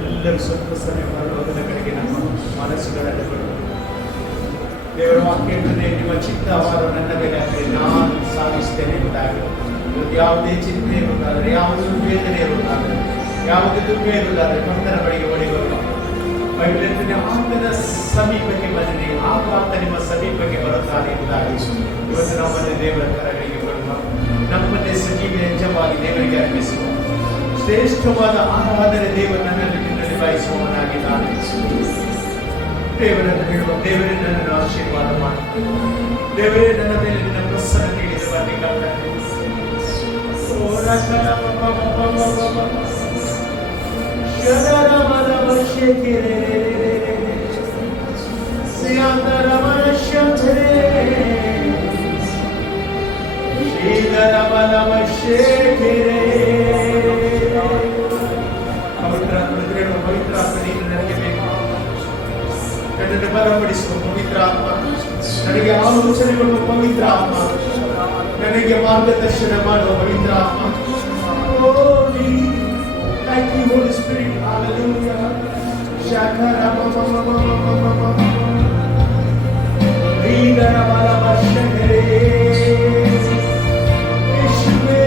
ಎಲ್ಲರೂ ಸ್ವಲ್ಪ ಸಮಯ ಮಾಡುವುದರ ಕಡೆಗೆ ನಮ್ಮ ಮನಸ್ಸುಗಳನ್ನು ಕೊಡು. ದೇವರ ವಾಕ್ಯಕ್ಕೆ ನಿಮ್ಮ ಚಿತ್ತವಾದ ನನ್ನ ಮೇಲೆ ಹಾಕಿ ನಾನು ಸಾಧಿಸ್ತೇನೆ ಎಂಬುದಾಗಿ. ಇವತ್ತು ಯಾವುದೇ ಚಿಂತೆ ಇರುವುದಾದರೆ, ಯಾವುದೇ ವೇದನೆ ಇರುವುದಾದರೆ, ಯಾವುದೇ ದುಃಖ ಇರುವುದಾದರೆ ಕರ್ತನ ಬಳಿಗೆ ಓಡಿ ಬರುವ. ಬೈಬಲ್ ಆತನ ಸಮೀಪಕ್ಕೆ ಬಂದು ನೀವು ಆತ ನಿಮ್ಮ ಸಮೀಪಕ್ಕೆ ಬರುತ್ತಾನೆ ಎಂಬುದಾಗಿ ಇವತ್ತು ನಮ್ಮನ್ನೇ ದೇವರ ಕರಗಳಿಗೆ ಬರುವ, ನಮ್ಮನ್ನೇ ಸಜೀವ ನಿಜವಾಗಿ ದೇವರಿಗೆ ಅರ್ಪಿಸುವ ಶ್ರೇಷ್ಠವಾದ ಆರಾಧನೆ ದೇವರು ನನ್ನಲ್ಲಿ ನಿಭಾಯಿಸುವವನಾಗಿದ್ದಾನೆ. ದೇವರನ್ನು ಹೇಳುವ, ದೇವರೇ ನನ್ನನ್ನು ಆಶೀರ್ವಾದ ಮಾಡಿ, ದೇವರೇ ನನ್ನ ಮೇಲೆ ನಿನ್ನ ಪ್ರಸನ್ನ ನೀಡಿದ ಬರಲಿಕ್ಕೆ ನನ್ನನ್ನು ಬಲಪಡಿಸುವ ಪವಿತ್ರ ಆತ್ಮ, ನನಗೆ ಆಲೋಚನೆ ಕೊಡುವ ಪವಿತ್ರ ಆತ್ಮ, ನನಗೆ ಮಾರ್ಗದರ್ಶನ ಮಾಡುವ ಪವಿತ್ರ ಆತ್ಮ. Thank you, Holy Spirit. Hallelujah. Shakara mama mama mama mama. Rigara mala bashakere. Yeshua.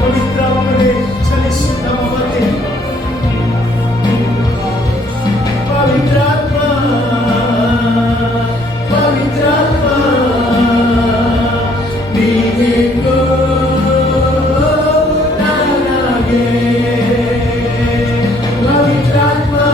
Pavitra amane chalisutta mamate. Pavitratma. Pavitratma. Diviko. Pavitratma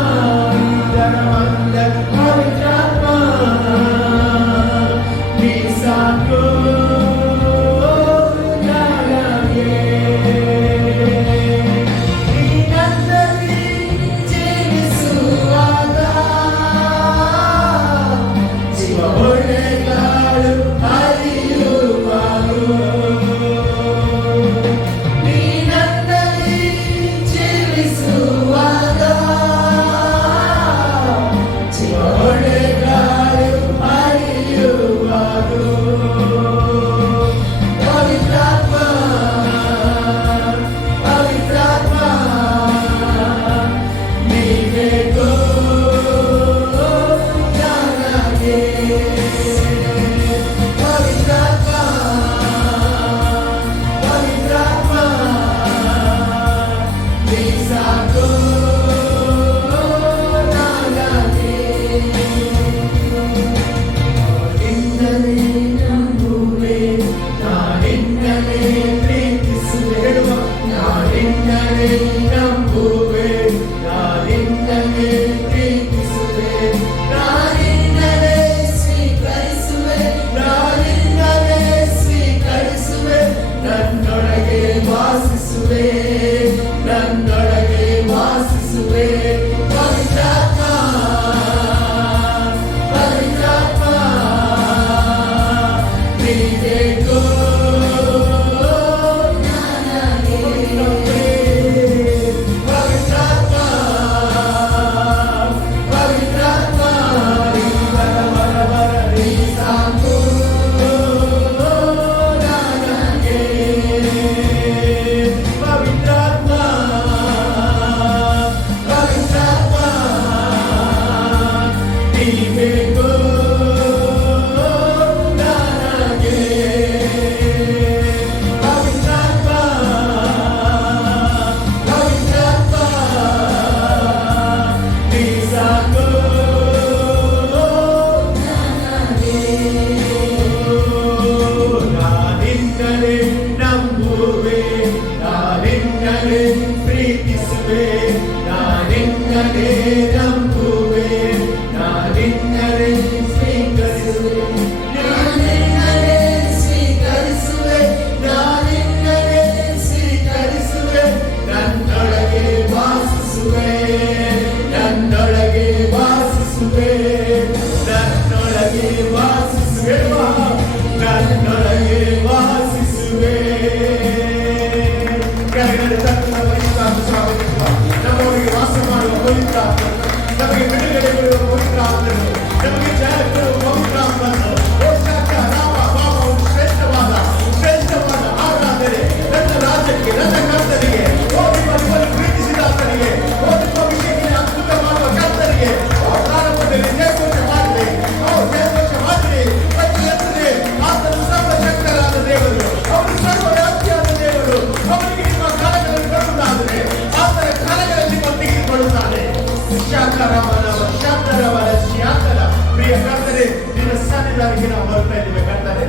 ಪ್ರಿಯ ಕರ್ತನೆ, ನಿನ್ನ ಸನ್ನಿಧಾನಕ್ಕೆ ನಾವು ಬರ್ತಾ ಇದ್ದೇವೆ ಕರ್ತನೆ.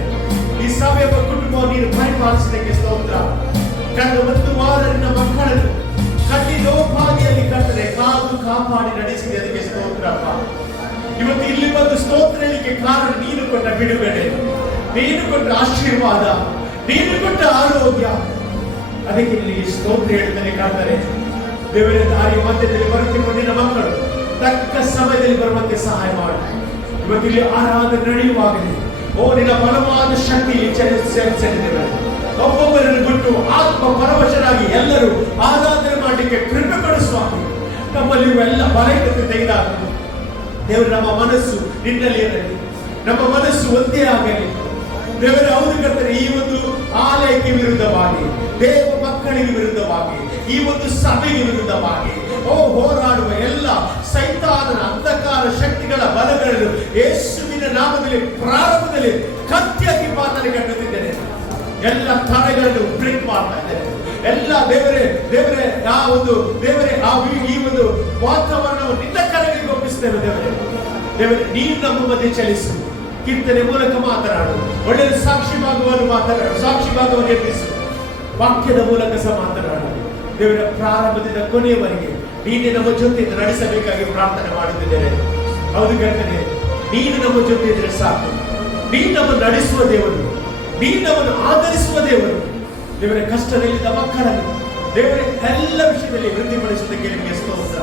ಈ ಸಭೆಯ ಕುಟುಂಬ ನೀನು ಪರಿಪಾಲಿಸಿದ್ದಕ್ಕೆ ಸ್ತೋತ್ರ. ಕಳೆದ ಒಂದು ವಾರ ನಿನ್ನ ಮಕ್ಕಳನ್ನು ಕಣ್ಣಿನೋಪಾದಿಯಲ್ಲಿ ಕರ್ತನೆ ಕಾದು ಕಾಪಾಡಿ ನಡೆಸಿದೆ, ಅದಕ್ಕೆ ಸ್ತೋತ್ರಪ್ಪ. ಇವತ್ತು ಇಲ್ಲಿ ಬಂದು ಸ್ತೋತ್ರ ಹೇಳಲಿಕ್ಕೆ ಕಾರಣ ನೀನು ಕೊಟ್ಟ ಬಿಡುಗಡೆ, ನೀನು ಕೊಟ್ಟ ಆಶೀರ್ವಾದ, ನೀನು ಕೊಟ್ಟ ಆರೋಗ್ಯ. ಅದಕ್ಕೆ ನಿನಗೆ ಸ್ತೋತ್ರ ಹೇಳ್ತಾನೆ ಕರ್ತನೆ. ದೇವರ ದಾರಿ ಮಧ್ಯದಲ್ಲಿ ಬರುತ್ತಿರುವ ನಿನ್ನ ಮಕ್ಕಳು ತಕ್ಕ ಸಮಯದಲ್ಲಿ ಬರುವಂತೆ ಸಹಾಯ ಮಾಡು. ಇವತ್ತಿಲ್ಲಿ ಆರಾಧನೆ ನಡೆಯುವಾಗಲೇ ನಿನ್ನ ಬಲವಾದ ಶಕ್ತಿ ಸೇರಿದ್ದೇವೆ. ಒಬ್ಬೊಬ್ಬರನ್ನು ಬಿಟ್ಟು ಆತ್ಮ ಪರವಶರಾಗಿ ಎಲ್ಲರೂ ಆರಾಧನೆ ಮಾಡಲಿಕ್ಕೆ ಕೃಪೆ ಕೊಡು ಸ್ವಾಮಿ. ನಮ್ಮಲ್ಲಿರುವ ಎಲ್ಲ ಬಲಹೀನತೆ ತೆಗೆದಾಕು ದೇವರು. ನಮ್ಮ ಮನಸ್ಸು ನಿನ್ನಲ್ಲಿ ಇರಲಿ, ನಮ್ಮ ಮನಸ್ಸು ಒಂದೇ ಆಗಲಿ ದೇವರ. ಹೌದು ಕರ್ತನೆ, ಈ ಒಂದು ಆಲಯಕ್ಕೆ ವಿರುದ್ಧವಾಗಿ, ದೇವ ಮಕ್ಕಳಿಗೆ ವಿರುದ್ಧವಾಗಿ, ಈ ಒಂದು ಸಭೆಗೆ ವಿರುದ್ಧವಾಗಿ ಹೋರಾಡುವ ಎಲ್ಲ ಸೈತಾನನ ಅಂಧಕಾರ ಶಕ್ತಿಗಳ ಬಲಗಳನ್ನು ಯೇಸುವಿನ ನಾಮದಲ್ಲಿ ಪ್ರಾರಂಭದಲ್ಲಿ ಕತ್ತಿಯಾಗಿ ಪಾತನೆ ಕಟ್ಟುತ್ತಿದ್ದೇನೆ. ಎಲ್ಲ ತಡೆಗಳನ್ನು ಬ್ರೇಕ್ ಮಾಡ್ತಾ ಇದ್ದೇನೆ. ಎಲ್ಲ ದೇವರೇ ಈ ಒಂದು ವಾತಾವರಣವನ್ನು ನಿನ್ನ ಕರೆಗಳಿಗೆ ಒಪ್ಪಿಸ್ತೇವೆ ದೇವರೇ. ನೀನು ನಮ್ಮ ಮಧ್ಯೆ ಚಲಿಸು, ಕೀರ್ತನೆ ಮೂಲಕ ಮಾತನಾಡು, ಒಳ್ಳೆಯ ಸಾಕ್ಷಿ ಭಾಗವನ್ನು ಮಾತನಾಡು, ಸಾಕ್ಷಿ ಭಾಗವನ್ನು ಎಬ್ಬಿಸು, ವಾಕ್ಯದ ಮೂಲಕ ಸಹ ಮಾತನಾಡು ದೇವರ. ಪ್ರಾರಂಭದಿಂದ ಕೊನೆಯವರೆಗೆ ನೀನು ನಮ್ಮ ಜೊತೆ ನಡೆಸಬೇಕಾಗಿ ಪ್ರಾರ್ಥನೆ ಮಾಡುತ್ತಿದ್ದೇನೆ. ಹೌದು ಕರ್ತನೆ, ನೀನು ನಮ್ಮ ಜೊತೆ ಇದ್ರೆ ಸಾಕು. ನೀನು ನಮ್ಮನ್ನು ನಡೆಸುವ ದೇವರು, ನೀನು ನಮ್ಮನ್ನು ಆಧರಿಸುವ ದೇವರು ದೇವರ. ಕಷ್ಟದಲ್ಲಿದ್ದ ಮಕ್ಕಳನ್ನು ದೇವರೇ ಎಲ್ಲ ವಿಷಯದಲ್ಲಿ ವೃದ್ಧಿಪಡಿಸುವುದಕ್ಕೆ ನಿಮಗೆ ಸ್ತೋತ್ರ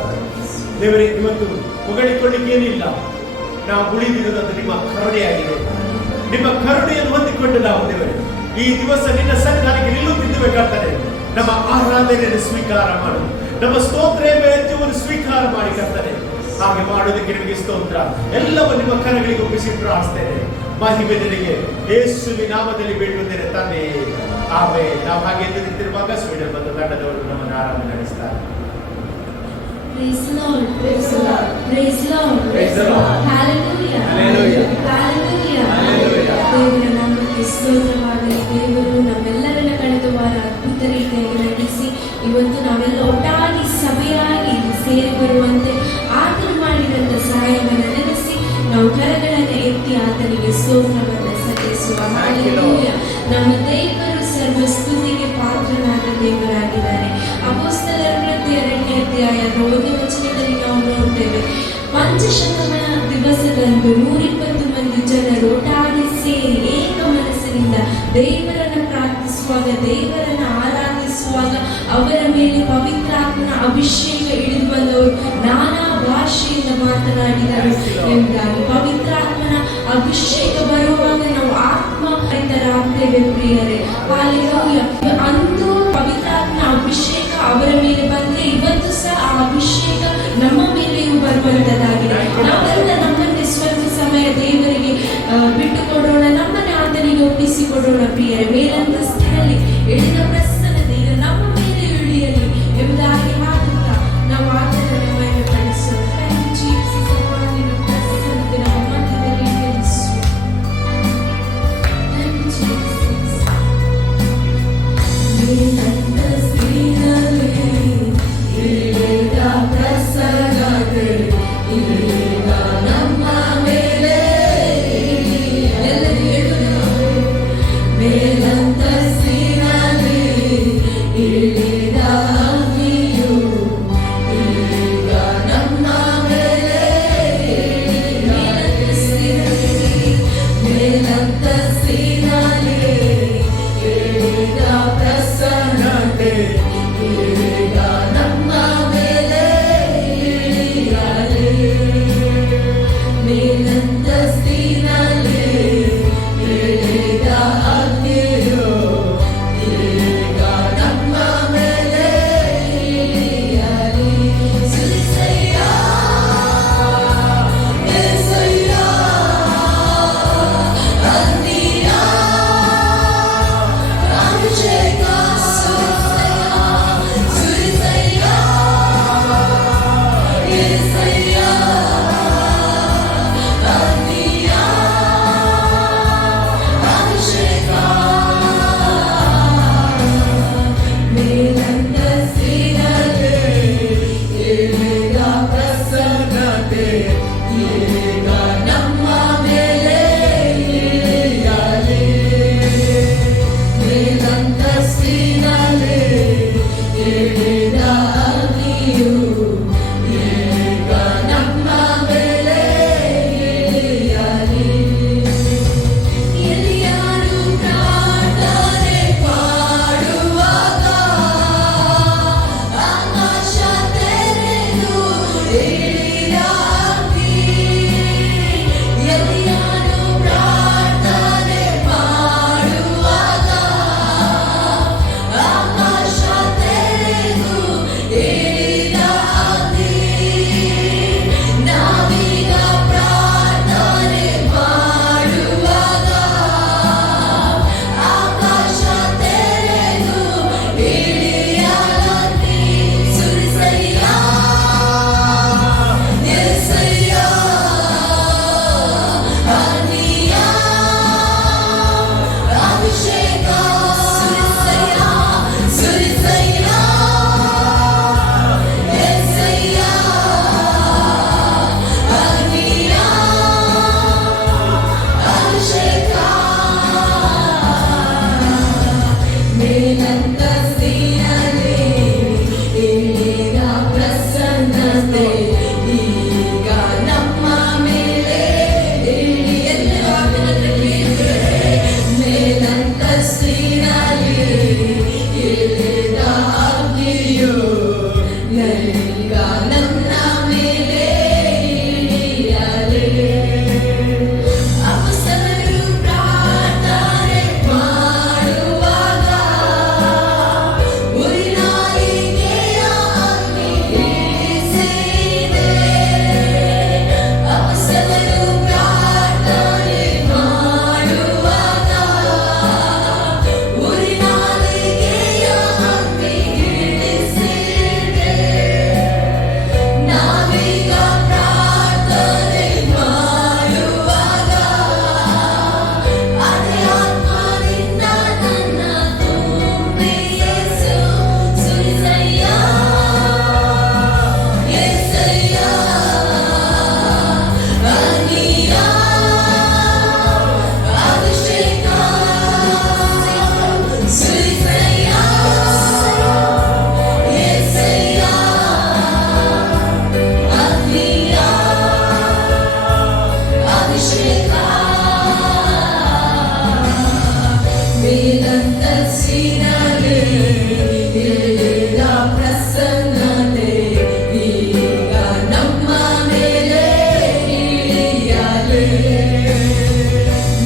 ದೇವರೇ. ಇವತ್ತು ಹೊಗಳಿಕೊಳ್ಳಿಕ್ಕೇನಿಲ್ಲ, ನಾವು ಉಳಿದಿರುವುದು ನಿಮ್ಮ ಕರುಣೆಯಾಗಿದೆ. ನಿಮ್ಮ ಕರುಣೆಯನ್ನು ಹೊಂದಿಕೊಂಡು ನಾವು ದೇವರೇ ಈ ದಿವಸ ನಿನ್ನ ಸನ್ನಿಧಾನಕ್ಕೆ ನಿಲ್ಲುತ್ತಿದ್ದೇವೆ ಕರ್ತನೆ. ನಮ್ಮ ಆರಾಧನೆಯನ್ನು ಸ್ವೀಕಾರ ಮಾಡು, ನಮ್ಮ ಸ್ತೋತ್ರ ವೆಚ್ಚವನ್ನು ಸ್ವೀಕಾರ ಮಾಡಿ ಕರ್ತನೆ. ಹಾಗೆ ಮಾಡೋದಕ್ಕೆ ನಿಮಗೆ ಸ್ತೋತ್ರ. ಎಲ್ಲವೂ ನಿಮ್ಮ ಕರಗಳಿಗೆ ಒಪ್ಪಿಸಿ ಪ್ರಾರ್ಥನೆ. ಮಹಿಮೆ ನಿನಗೆ ಯೇಸುವಿನ ನಾಮದಲ್ಲಿ ಬೇಡುತ್ತೇನೆ ತಂದೆ, ಆಮೆನ್. ನಾವು ಹಾಗೆ ಎದ್ದು ನಿಂತಿರುವಾಗ ಸ್ವೀಡನ್ ಮತ್ತು ತಂಡದವರು ನಮ್ಮನ್ನು ಆರಾಧನೆ ನಡೆಸ್ತಾರೆ. Praise the Lord, praise the Lord, praise the Lord, praise the Lord. Hallelujah, hallelujah, hallelujah, hallelujah. ದೇವರ ನಾಮಕ್ಕೆ ಸ್ತೋತ್ರವಾಗಲಿ. ದೇವರು ನಮ್ಮೆಲ್ಲರನ್ನ ಕಳೆದ ವಾರ ಅದ್ಭುತ ರೀತಿಯಾಗಿ ನಡೆಸಿ ಇವತ್ತು ನಾವೆಲ್ಲ ಒಟ್ಟಾಗಿ ಸಭೆಯಾಗಿ ಸೇರಿ ಬರುವಂತೆ ಆತನು ಮಾಡಿದಂತ ಸಹಾಯವನ್ನು ನೆನೆಸಿ ನಾವು ಕರಗಳನ್ನು ಎತ್ತಿ ಆತನಿಗೆ ಸ್ತೋತ್ರವನ್ನು ಸಲ್ಲಿಸುವ. ಹಲ್ಲೆಲೂಯಾ. ನಮ್ಮ ದೇವರು ಸರ್ವ ಸ್ತುತಿಗೆ ಪಾತ್ರನಾದ ದೇವರಾಗಿದ್ದಾನೆ. ಅಪೊಸ್ತಲರ ಕೃತ್ಯ 2ನೇ ಅಧ್ಯಾಯ 1ನೇ ವಚನದಲ್ಲಿ ನಾವು ನೋಡ್ತೇವೆ, ಪಂಚಶತಮಾನ ದಿವಸದಂದು 120 ಮಂದಿ ಜನರು ಒಟ್ಟಾಗಿ ಸೇರಿ ಏಕ ಮನಸ್ಸಿನಿಂದ ದೇವರನ್ನ ಪ್ರಾರ್ಥಿಸುವಾಗ, ದೇವರನ್ನ ಆರಾಧಿಸುವಾಗ ಅವರ ಮೇಲೆ ಪವಿತ್ರಾತ್ಮನ ಅಭಿಷೇಕ ಇಳಿದು ಬಂದವರು ನಾನಾ ಭಾಷೆಯಿಂದ ಮಾತನಾಡಿದರು ಎಂಬುದಾಗಿ. ಪವಿತ್ರಾತ್ಮನ ಅಭಿಷೇಕ ಬರುವಾಗ ನಾವು ಆತ್ಮರಿತರಾಗ್ತೇವೆ ಪ್ರಿಯರೇ. ಹಲ್ಲೆಲೂಯಾ. ಅಂದು ಪವಿತ್ರಾತ್ಮನ ಅಭಿಷೇಕ ಅವರ ಮೇಲೆ ಬಂದ್ರೆ ಇವತ್ತು ಸಹ ಆ ಅಭಿಷೇಕ ನಮ್ಮ ಮೇಲೆಯೂ ಬರುವಂತದ್ದಾಗಿದೆ. ನಾವೆಲ್ಲ ನಮ್ಮನ್ನೇ ಸ್ವಲ್ಪ ಸಮಯ ದೇವರಿಗೆ ಬಿಟ್ಟುಕೊಡೋಣ, ನಮ್ಮನ್ನೇ ಆತನಿಗೆ ಒಪ್ಪಿಸಿಕೊಡೋಣ ಪ್ರಿಯರೇ. ಮೇಲಂತಸ್ತಿನಲ್ಲಿ ಇಳಿದ ಪ್ರಸನ್ನತೆ ಈಗ ನಮ್ಮ ಮೇಲೆ ಇಳಿಯಲಿ ಎಂಬುದಾಗಿ ಹಾಡುತ್ತಾ ನಾವು ಆತನನ್ನು ಮಹಿಮೆ ಪಡಿಸೋಣ. ನಿನ್ನ ಪ್ರಸನ್ನತೆ ನಮ್ಮ ಮಧ್ಯದಲ್ಲಿ ಇಳಿಸು. ನಮ್ಮ ಮೇಲೆ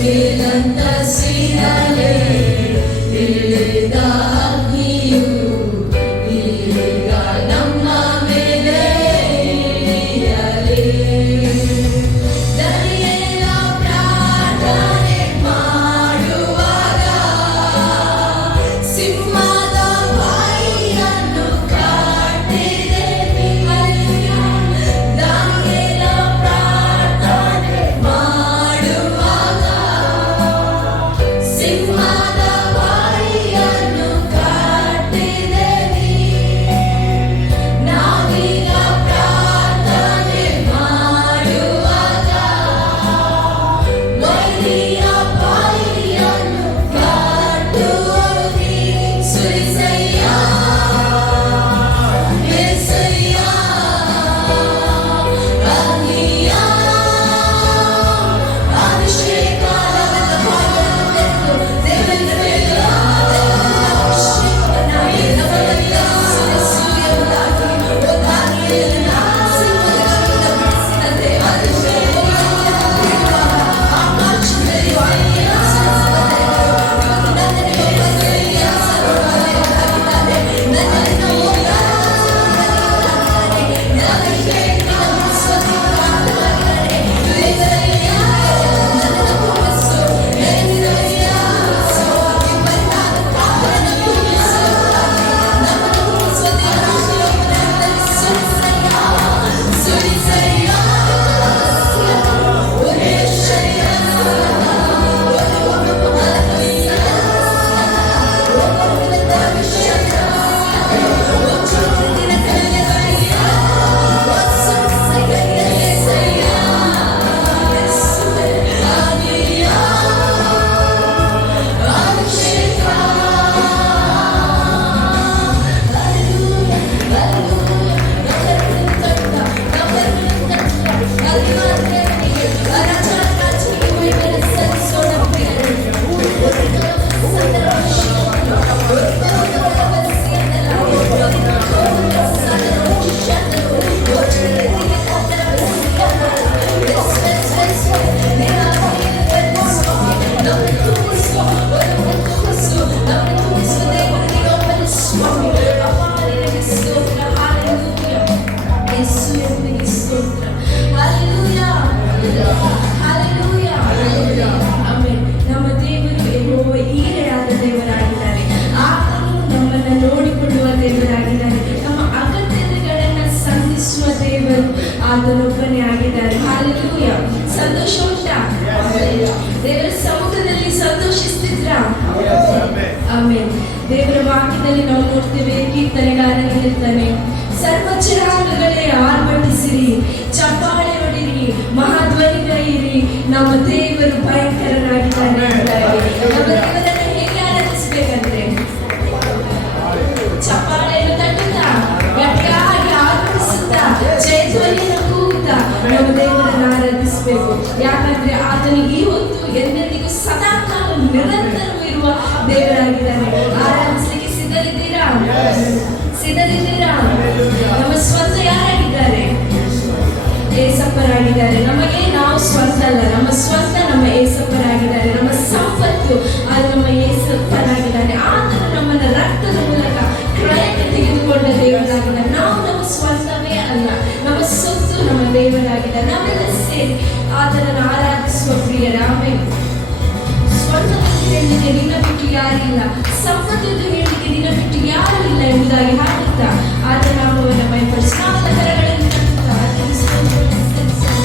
ಮೇಲಂತಸ್ತಿನಲ್ಲಿ ಇಳಿದ ಅಗ್ನಿಯು ಈಗ ನಮ್ಮ ಮೇಲೆ ಇಳಿಯಲಿ. ದಣಿಯೇಲ ಪ್ರಾರ್ಥನೆ ಮಾಡುವಾಗ ಸಿಂಹದ ಬಾಯಿಯನ್ನು ಕಟ್ಟಿದೆವು. ದಣಿಯೇಲ ಪ್ರಾರ್ಥನೆ ಮಾಡುವಾಗ ಸಿಂಹದ ಬಾಯಿಯನ್ನು ಕಟ್ಟಿದೆವು. ನಾವೀಗ ಪ್ರಾರ್ಥನೆ ಮಾಡುವಾಗ ವೈರಿಯ ಬಾಯಿಯನ್ನು ಕಟ್ಟುವಿ. ಸುರಿಸಯ್ಯ ಯೇಸಯ್ಯ ಅಗ್ನಿಯ ಅಭಿಷೇಕ ನಮ್ಮ ದೇವರು ಯೆಹೋವ ಈರೆಯಾದ ದೇವರಾಗಿದ್ದಾರೆ. ಆತನು ನಮ್ಮನ್ನು ನೋಡಿಕೊಳ್ಳುವ ದೇವರಾಗಿದ್ದಾರೆ. ನಮ್ಮ ಅಗತ್ಯತೆಗಳನ್ನು ಸಂಧಿಸುವ ದೇವರು ಆತನೊಬ್ಬನೇ ಆಗಿದ್ದಾರೆ. ಹಾಲೆಲೂಯ. ಸಂತೋಷ ಉಂಟಾ? ದೇವರ ಸಮ್ಮುಖದಲ್ಲಿ ಸಂತೋಷಿಸ್ತಿದ್ರಾ? ಆಮೆನ್. ದೇವರ ವಾಕ್ಯದಲ್ಲಿ ನಾವು ನೋಡ್ತೇವೆ, ಕೀರ್ತನೆಗಾರನು ಹೇಳ್ತಾನೆ, ಸರ್ವ ಜನಾಂಗಗಳೇ ಆರ್ಭಟಿಸಿರಿ, ಚಪ್ಪಾಳೆ ಹೊಡಿರಿ, ಮಹಾಧ್ವನಿಗೈಯಿರಿ, ನಮ್ಮ ದೇವರು ಭಯಂಕರನಾಗಿದ್ದಾನೆ ಅಂತಾರೆ. ನಮ್ಮ ದೇವರನ್ನು ಹೇಗೆ ಆರಾಧಿಸಬೇಕಂದ್ರೆ ಚಪ್ಪಾಳೆಯನ್ನು ತಟ್ಟುತ್ತಾ, ಗಟ್ಟಿಯಾಗಿ ಆರ್ಭಟಿಸುತ್ತಾ, ಜಯಧ್ವನಿಯನ್ನು ಕೂಗುತ್ತಾ ನಮ್ಮ ದೇವರನ್ನು ಆರಾಧಿಸಬೇಕು. ಯಾಕಂದ್ರೆ ಆತನು ಈ ಹೊತ್ತು ಎಂದೆಂದಿಗೂ ಸದಾಕಾಲ ನಿರಂತರವೂ ಇರುವ ದೇವರಾಗಿದ್ದಾನೆ. ಆರಾಧಿಸಲಿಕ್ಕೆ ಸಿದ್ಧರಿದ್ದೀರಾ? ಸಿದ್ಧರಿದ್ದೀರಾ? ನಮ್ಮ ಸ್ವಂತ ಯಾರಾಗಿದ್ದಾರೆ? ಏಸಪ್ಪರಾಗಿದ್ದಾರೆ. ನಮಗೆ ನಾವು ಸ್ವಂತ ಅಲ್ಲ, ನಮ್ಮ ಸ್ವಂತ ನಮ್ಮ ಏಸಪ್ಪರಾಗಿದ್ದಾರೆ. ನಮ್ಮ ಸಂಪತ್ತು ಅದು ನಮ್ಮ ಏಸಪ್ಪರಾಗಿದ್ದಾರೆ. ಆತನು ನಮ್ಮನ್ನು ರಕ್ತದ ಮೂಲಕ ಕ್ರಯಕ್ಕೆ ತೆಗೆದುಕೊಂಡ ದೇವರಾಗಿದ್ದಾರೆ. ನಾವು ನಮ್ಮ ಸ್ವಂತವೇ ಅಲ್ಲ, ನಮ್ಮ ಸೊತ್ತು ನಮ್ಮ ದೇವರಾಗಿದ್ದಾರೆ. ನಾವೆಲ್ಲ ಸೇರಿ ಆತನನ್ನು ಆರಾಧಿಸುವ ಪ್ರಿಯರಾಮೇ. ಸ್ವಂತವನ್ನು ಹೇಳಲಿಕ್ಕೆ ನಿನ್ನ ಬಿಟ್ಟು ಯಾರಿಲ್ಲ, ಸಂಪತ್ತು ಹೇಳಲಿಕ್ಕೆ ನಿನ್ನ ಬಿಟ್ಟು ಯಾರು ಇಲ್ಲ ಎಂಬುದಾಗಿ ಹಾಡುತ್ತಾ ಆತನ ನಾಮವನ್ನು ಭಯಪಡಿಸಿ ನಾವೆಲ್ಲ ಕರಗಳನ್ನು ತಟ್ಟುತ್ತಾ ಆತನಿಗೆ ಸ್ತೋತ್ರವನ್ನು ಸಲ್ಲಿಸೋಣ.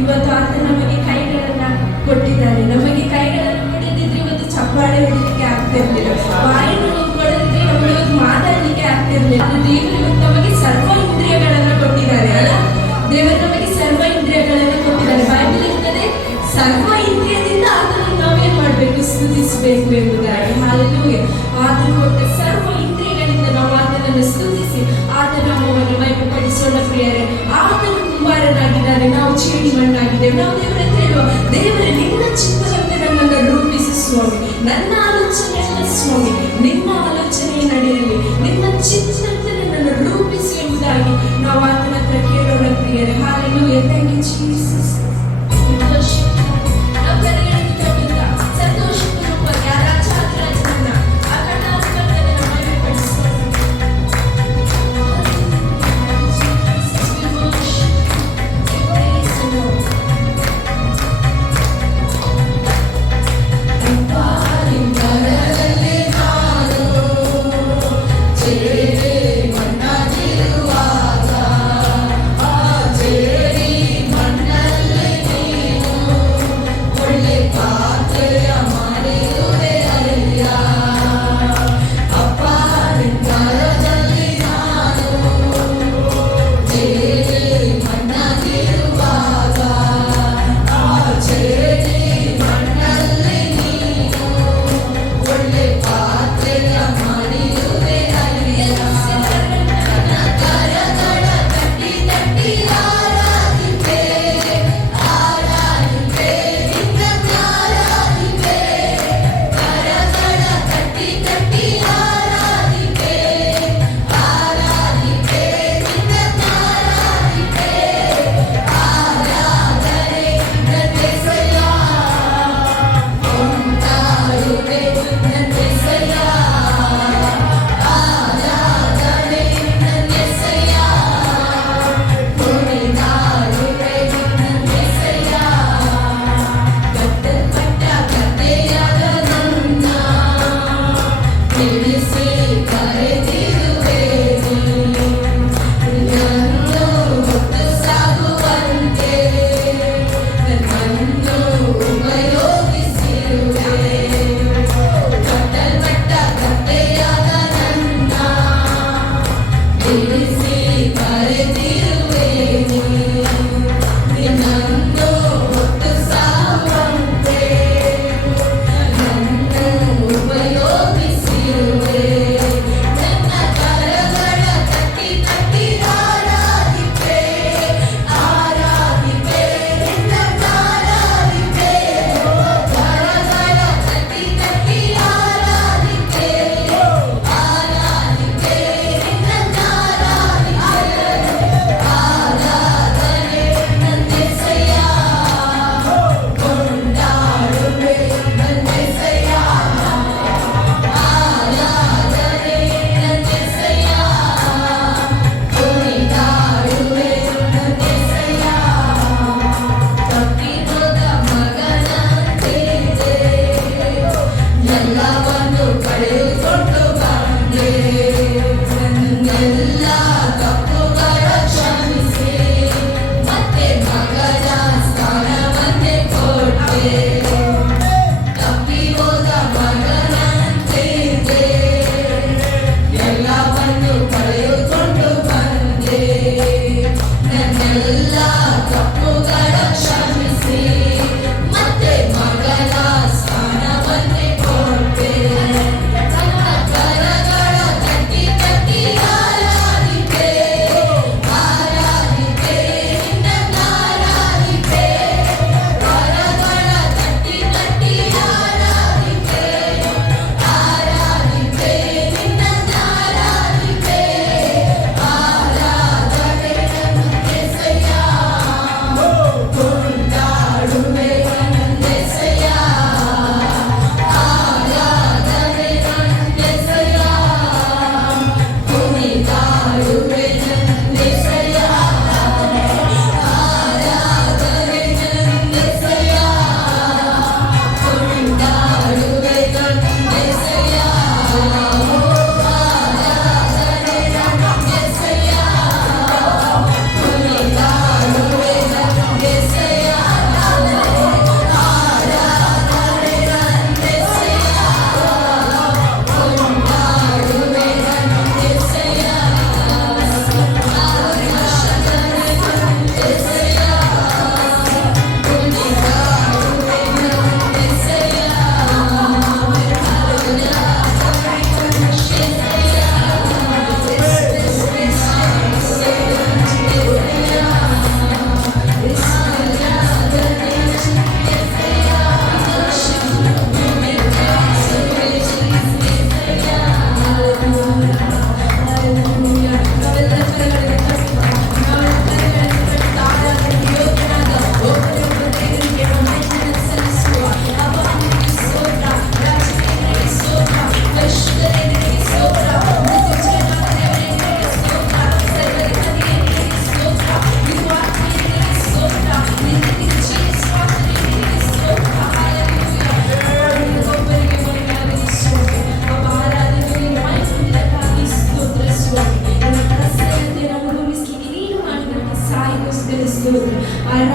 ಇವತ್ತು ಆತ ನಮಗೆ ಕೈಗಳನ್ನ ಕೊಟ್ಟಿದ್ದಾನೆ. ನಮಗೆ ಕೈಗಳನ್ನು ಕೊಡದಿದ್ರೆ ಇವತ್ತು ಚಪ್ಪಾಳೆ ಹೊಡಿಲಿಕ್ಕೆ ಆಗ್ತಿರ್ಲಿಲ್ಲ, ಬಾಯನ್ನು ಕೊಡದಿದ್ರೆ ನಮಗೆ ಇವತ್ತು ಮಾತಾಡ್ಲಿಕ್ಕೆ ಆಗ್ತಿರ್ಲಿಲ್ಲ. ಅದು ದೇವರು ಇವತ್ತು ನಮಗೆ ಸರ್ವ ಇಂದ್ರಿಯಗಳನ್ನ ಕೊಟ್ಟಿದ್ದಾರೆ ಅಲ್ಲ, ದೇವರು ನಮಗೆ ಸರ್ವ ಇಂದ್ರಿಯಗಳನ್ನ ಕೊಟ್ಟಿದ್ದಾರೆ. ಬೈಬಲ್ ಇರ್ತದೆ, ಸರ್ವ ಇಂದ್ರಿಯದಿಂದ ಆತನನ್ನು ನಾವೇನ್ ಮಾಡ್ಬೇಕು, ಸ್ತುತಿಸಬೇಕು ಎಂಬುದಾಗಿ. ಹಾಲೆಲೂಯಾ. ಆತನು ಕೊಟ್ಟ ಸರ್ವ ಇಂದ್ರಿಯಗಳಿಂದ ನಾವು ಆತನನ್ನು ಸ್ತುತಿಸಿ ಆತನ ನಾಮವನ್ನು ಮಹಿಮೆಪಡಿಸೋಣ ಪ್ರಿಯರೇ. ಆತನು ಕುಂಬಾರನಾಗಿದ್ದಾನೆ, ನಾವು ಚೇಡಿ ಮಣ್ಣಾಗಿದ್ದೇವೆ. ನಾವು ದೇವರ ಹತ್ರ ಹೇಳುವ, ದೇವರೇ ನಿನ್ನ ಚಿತ್ತದಂತೆ ನನ್ನನ್ನು ರೂಪಿಸಿ ಸ್ವಾಮಿ, ನನ್ನ ಆಲೋಚನೆ ಅಲ್ಲ ಸ್ವಾಮಿ, ನಿನ್ನ ಆಲೋಚನೆ ನಡೆಯಲಿ, ನಿನ್ನ ಚಿತ್ತದಂತೆ ನನ್ನನ್ನು ರೂಪಿಸಿ ಎಂಬುದಾಗಿ ನಾವು ಆತನ ಹತ್ರ ಕೇಳೋಣ ಪ್ರಿಯರೇ. ಹಾಲೆಲೂಯಾ. Thank you Jesus. ನಾವು ಕರೆಯುವುದರಿಂದ ಸಂತೋಷಪೂರ್ವಕ ರಾಜಾಧಿರಾಜನನ್ನ ಅಖಂಡಾಧಿಪತ್ಯವನ್ನು ಮಹಿಮೆಪಡಿಸೋಣ. ಮಣ್ಣಾಗಿರುವಾಗ ಆ ಜೇಡಿ ಮಣ್ಣಲ್ಲಿ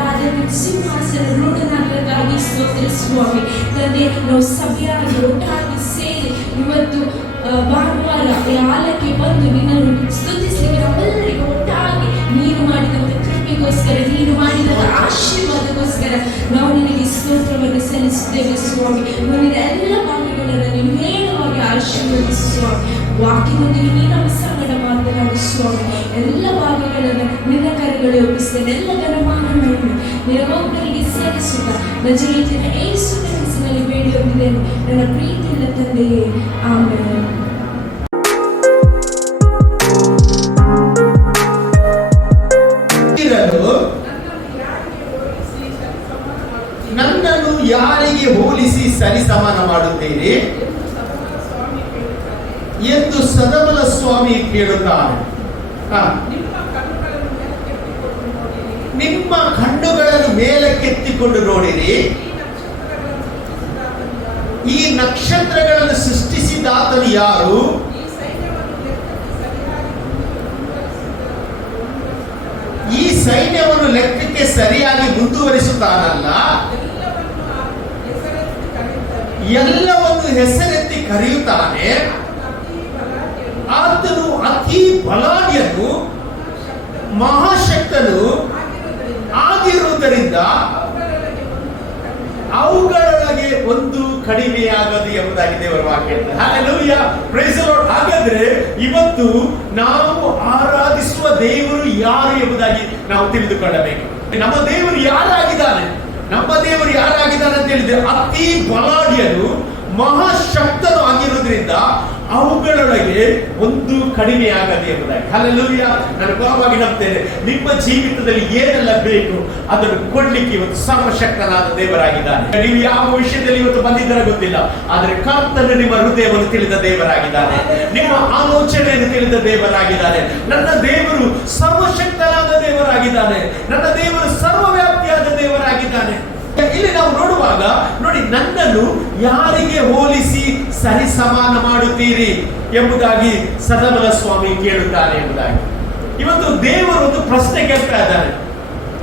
ಆರಾಧನೆ ಸಿಂಹಾಸನ ರೂಢನಾಗಲಿಕ್ಕಾಗಿ ಸ್ತೋತ್ರ ಸ್ವಾಮಿ. ತಂದೆ, ನಾವು ಸಭೆಯಾಗಿ ಒಟ್ಟಾಗಿ ಸೇರಿ ಇವತ್ತು ಭಾನುವಾರ ಆಲಕ್ಕೆ ಬಂದು ನಿನ್ನನ್ನು ಸ್ತುತಿಸಲಿಕ್ಕೆ ನಮ್ಮೆಲ್ಲರಿಗೂ ಒಟ್ಟಾಗಿ ನೀನು ಮಾಡಿದಂಥ ಕೃಪೆಗೋಸ್ಕರ, ನೀನು ಮಾಡಿದಂಥ ಆಶೀರ್ವಾದಕ್ಕೋಸ್ಕರ ನಾವು ನಿನಗೆ ಸ್ತೋತ್ರವನ್ನು ಸಲ್ಲಿಸುತ್ತೇವೆ ಸ್ವಾಮಿ. ಮುಂದಿನ ಎಲ್ಲ ಭಾಗಗಳನ್ನು ನೀನು ಹೇಳುವಾಗಿ ಆಶೀರ್ವದಿಸು ಸ್ವಾಮಿ. ವಾಕ್ಯದೊಂದಿಗೆ ನೀನು ಸಂಗಡ ಮಾತನಾಡು ಸ್ವಾಮಿ. ಎಲ್ಲ ಭಾಗಗಳನ್ನು ನಿನ್ನ ಕರೆಗಳು ಒಪ್ಪಿಸ್ತೇನೆ. ಎಲ್ಲ ಘನಮಾನಗಳನ್ನು ನಿನಗೊಬ್ಬರಿಗೆ ಸೇರಿಸುತ್ತ ನಜರೇತಿನ ಯೇಸುವಿನ ಹೆಸರಿನಲ್ಲಿ ಬೇಡಿ ಹೊಂದಿದ್ದೇನೆ ನನ್ನ ಪ್ರೀತಿಯಿಂದ ತಂದೆಯೇ, ಆಮೆನ್. ನನ್ನನ್ನು ಯಾರಿಗೆ ಹೋಲಿಸಿ ಸರಿಸಮಾನ ಮಾಡುತ್ತೀರಿ ಎಂದು ಸದಮಲ ಸ್ವಾಮಿ ಕೇಳುತ್ತಾರೆ. ನಿಮ್ಮ ಕಣ್ಣುಗಳನ್ನು ಮೇಲಕ್ಕೆತ್ತಿಕೊಂಡು ನೋಡಿರಿ. ಈ ನಕ್ಷತ್ರಗಳನ್ನು ಸೃಷ್ಟಿಸಿದಾತನು ಯಾರು? ಈ ಸೈನ್ಯವನ್ನು ಲೆಕ್ಕಕ್ಕೆ ಸರಿಯಾಗಿ ಮುಂದುವರಿಸುತ್ತಾನಲ್ಲ, ಎಲ್ಲವನ್ನು ಹೆಸರೆತ್ತಿ ಕರೆಯುತ್ತಾನೆ. ಆತನು ಅತಿ ಬಲಾಢ್ಯನು, ಮಹಾಶಕ್ತನು ಆಗಿರುವುದರಿಂದ ಅವುಗಳೊಳಗೆ ಒಂದು ಕಡಿಮೆಯಾಗದು ಎಂಬುದಾಗಿ ದೇವರ ವಾಕ್ಯ. Hallelujah, praise the Lord. ಹಾಗಾದ್ರೆ ಇವತ್ತು ನಾವು ಆರಾಧಿಸುವ ದೇವರು ಯಾರು ಎಂಬುದಾಗಿ ನಾವು ತಿಳಿದುಕೊಳ್ಳಬೇಕು. ನಮ್ಮ ದೇವರು ಯಾರಾಗಿದ್ದಾನೆ? ನಮ್ಮ ದೇವರು ಯಾರಾಗಿದ್ದಾನೆ ಅಂತ ಹೇಳಿದ್ರೆ ಅತಿ ಬಲಾಢ್ಯನು, ಮಹಾಶಕ್ತನು ಆಗಿರುವುದರಿಂದ ಅವುಗಳೊಳಗೆ ಒಂದು ಕಡಿಮೆ ಆಗದೆ ಎಂಬುದಾಗಿ. ಹಲ್ಲೆಲೂಯಾ. ನಾನು ಬಲವಾಗಿ ನಂಬ್ತೇನೆ, ನಿಮ್ಮ ಜೀವಿತದಲ್ಲಿ ಏನೆಲ್ಲ ಬೇಕು ಅದನ್ನು ಕೊಡ್ಲಿಕ್ಕೆ ಇವತ್ತು ಸರ್ವಶಕ್ತನಾದ ದೇವರಾಗಿದ್ದಾನೆ. ನೀವು ಯಾವ ವಿಷಯದಲ್ಲಿ ಇವತ್ತು ಬಂದಿದ್ದರ ಗೊತ್ತಿಲ್ಲ, ಆದರೆ ಕರ್ತನು ನಿಮ್ಮ ಹೃದಯವನ್ನು ತಿಳಿದ ದೇವರಾಗಿದ್ದಾನೆ, ನಿಮ್ಮ ಆಲೋಚನೆಯನ್ನು ತಿಳಿದ ದೇವರಾಗಿದ್ದಾನೆ. ನನ್ನ ದೇವರು ಸರ್ವಶಕ್ತನಾದ ದೇವರಾಗಿದ್ದಾನೆ, ನನ್ನ ದೇವರು ಸರ್ವವ್ಯಾಪ್ತಿಯಾದ ದೇವರಾಗಿದ್ದಾನೆ. ಇಲ್ಲಿ ನಾವು ನೋಡುವಾಗ ನೋಡಿ, ನನ್ನನ್ನು ಯಾರಿಗೆ ಹೋಲಿಸಿ ಸರಿ ಸಮಾನ ಮಾಡುತ್ತೀರಿ ಎಂಬುದಾಗಿ ಸದಮಲ ಸ್ವಾಮಿ ಕೇಳುತ್ತಾರೆ ಎಂಬುದಾಗಿ. ಇವತ್ತು ದೇವರು ಒಂದು ಪ್ರಶ್ನೆ ಕೇಳ್ತಾ ಇದ್ದಾನೆ,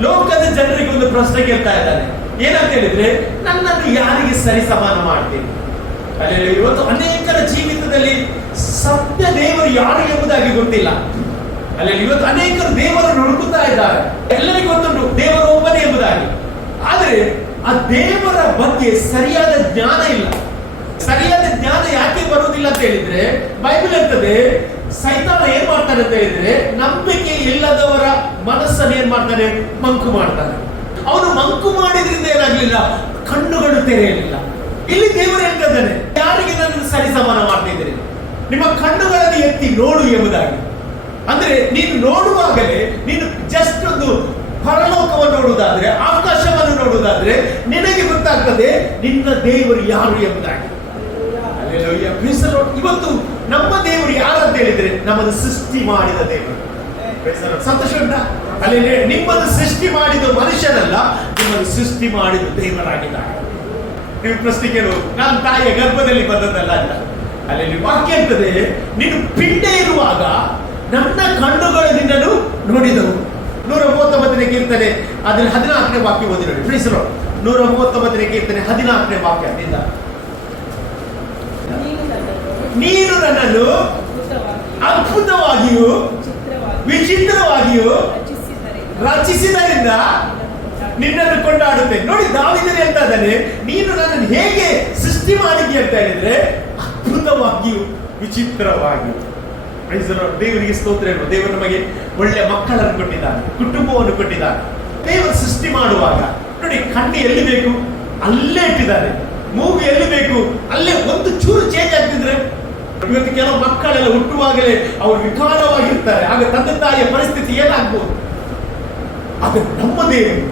ಲೋಕದ ಜನರಿಗೆ ಒಂದು ಪ್ರಶ್ನೆ ಕೇಳ್ತಾ ಇದ್ದಾನೆ. ಏನಂತ ಹೇಳಿದ್ರೆ, ನನ್ನನ್ನು ಯಾರಿಗೆ ಸರಿ ಸಮಾನ ಮಾಡ್ತೀನಿ? ಅಲ್ಲಿ ಇವತ್ತು ಅನೇಕರ ಜೀವಿತದಲ್ಲಿ ಸತ್ಯ ದೇವರು ಯಾರು ಎಂಬುದಾಗಿ ಗೊತ್ತಿಲ್ಲ. ಅಲ್ಲಿ ಇವತ್ತು ಅನೇಕರು ದೇವರನ್ನು ಹುಡುಕುತ್ತಾ ಇದ್ದಾರೆ. ಎಲ್ಲರಿಗೂ ಗೊತ್ತುಂಟು ದೇವರು ಒಬ್ಬನೇ ಎಂಬುದಾಗಿ, ಆದರೆ ಆ ದೇವರ ಬಗ್ಗೆ ಸರಿಯಾದ ಜ್ಞಾನ ಇಲ್ಲ. ಸರಿಯಾದ ಜ್ಞಾನ ಯಾಕೆ ಬರುವುದಿಲ್ಲ ಅಂತ ಹೇಳಿದ್ರೆ, ಬೈಬಲ್ ಹೇಳ್ತದೆ ಸೈತಾನ ಏನ್ ಮಾಡ್ತಾನೆ ಅಂತ ಹೇಳಿದ್ರೆ, ನಂಬಿಕೆ ಇಲ್ಲದವರ ಮನಸ್ಸನ್ನು ಏನ್ ಮಾಡ್ತಾನೆ? ಮಂಕು ಮಾಡ್ತಾನೆ. ಅವನು ಮಂಕು ಮಾಡಿದ್ರಿಂದ ಏನಾಗ್ಲಿಲ್ಲ, ಕಣ್ಣುಗಳು ತೆರೆಯಲಿಲ್ಲ. ಇಲ್ಲಿ ದೇವರು ಹೇಳ್ತಿದ್ದಾನೆ, ಯಾರಿಗೆ ನಾನು ಸರಿ ಸಮಾನ ಮಾಡ್ತಿದ್ದೀರಿ? ನಿಮ್ಮ ಕಣ್ಣುಗಳನ್ನು ಎತ್ತಿ ನೋಡು ಎಂಬುದಾಗಿ. ಅಂದ್ರೆ ನೀನು ನೋಡುವಾಗಲೇ, ನೀನು ಜಸ್ಟ್ ಒಂದು ಪರಲೋಕವನ್ನು ನೋಡುವುದಾದ್ರೆ, ಆಕಾಶವನ್ನು ನೋಡುವುದಾದ್ರೆ ನಿನಗೆ ಗೊತ್ತಾಗ್ತದೆ ನಿನ್ನ ದೇವರು ಯಾರು ಎಂಬುದಾಗಿ. ಇವತ್ತು ನಮ್ಮ ದೇವರು ಯಾರು ಅಂತ ಹೇಳಿದ್ರೆ, ನಮ್ಮನ್ನು ಸೃಷ್ಟಿ ಮಾಡಿದ ದೇವರು. ಸಂತೋಷ ಉಂಟಾ? ಅಲ್ಲಿ ನಿಮ್ಮನ್ನು ಸೃಷ್ಟಿ ಮಾಡಿದ ಮನುಷ್ಯನಲ್ಲ, ನಿಮ್ಮನ್ನು ಸೃಷ್ಟಿ ಮಾಡಿದ ದೇವರಾಗಿದ್ದಾರೆ. ನೀವು ಪ್ರಶ್ನೆ ಕೇಳು, ನಾನು ತಾಯಿಯ ಗರ್ಭದಲ್ಲಿ ಬಂದದ್ದಲ್ಲ ಅಂತ. ಅಲ್ಲಿ ವಾಕ್ಯ ಇರ್ತದೆ, ನೀನು ಪಿಂಡೆ ಇರುವಾಗ ನನ್ನ ಕಣ್ಣುಗಳು ನಿನ್ನನ್ನು ನೋಡಿದವು. 139ನೇ ಕೀರ್ತನೆ ಅದರಲ್ಲಿ 14ನೇ ವಾಕ್ಯ ಓದಿ ನೋಡಿ. ಪ್ಲೀಸ್ 139ನೇ ಕೀರ್ತನೆ 14ನೇ ವಾಕ್ಯದಿಂದ, ನೀನು ನನ್ನನ್ನು ಅದ್ಭುತವಾಗಿಯೂ ವಿಚಿತ್ರವಾಗಿಯೂ ರಚಿಸಿದರಿಂದ ನಿನ್ನನ್ನು ಕೊಂಡಾಡುತ್ತೇನೆ. ನೋಡಿ, ದಾವೀದನು ಹೇಳ್ತಾ ಇದ್ದಾನೆ, ನೀನು ನನ್ನನ್ನು ಹೇಗೆ ಸೃಷ್ಟಿ ಮಾಡಿದ್ಯ ಅಂತ ಹೇಳಿದ್ರೆ ಅದ್ಭುತವಾಗಿಯೂ ವಿಚಿತ್ರವಾಗಿಯೂ. ದೇವರಿಗೆ ಸ್ತೋತ್ರ ಹೇಳುವ. ದೇವರು ನಮಗೆ ಒಳ್ಳೆ ಮಕ್ಕಳನ್ನು ಕೊಟ್ಟಿದ್ದಾನೆ, ಕುಟುಂಬವನ್ನು ಕೊಟ್ಟಿದ್ದಾನೆ. ದೇವರು ಸೃಷ್ಟಿ ಮಾಡುವಾಗ ನೋಡಿ, ಕಣ್ಣು ಎಲ್ಲಿ ಬೇಕು ಅಲ್ಲೇ ಇಟ್ಟಿದ್ದಾನೆ, ಮೂಗು ಎಲ್ಲಿ ಬೇಕು ಅಲ್ಲೇ. ಒಂದು ಚೂರು ಚೇಂಜ್ ಆಗ್ತಿದ್ರೆ, ಇವತ್ತು ಕೆಲವು ಮಕ್ಕಳೆಲ್ಲ ಹುಟ್ಟುವಾಗಲೇ ಅವರು ವಿಕಾರವಾಗಿರ್ತಾರೆ, ಆಗ ತಂದೆ ತಾಯಿಯ ಪರಿಸ್ಥಿತಿ ಏನಾಗ್ಬೋದು. ಅದು ನಮ್ಮ ದೇವರು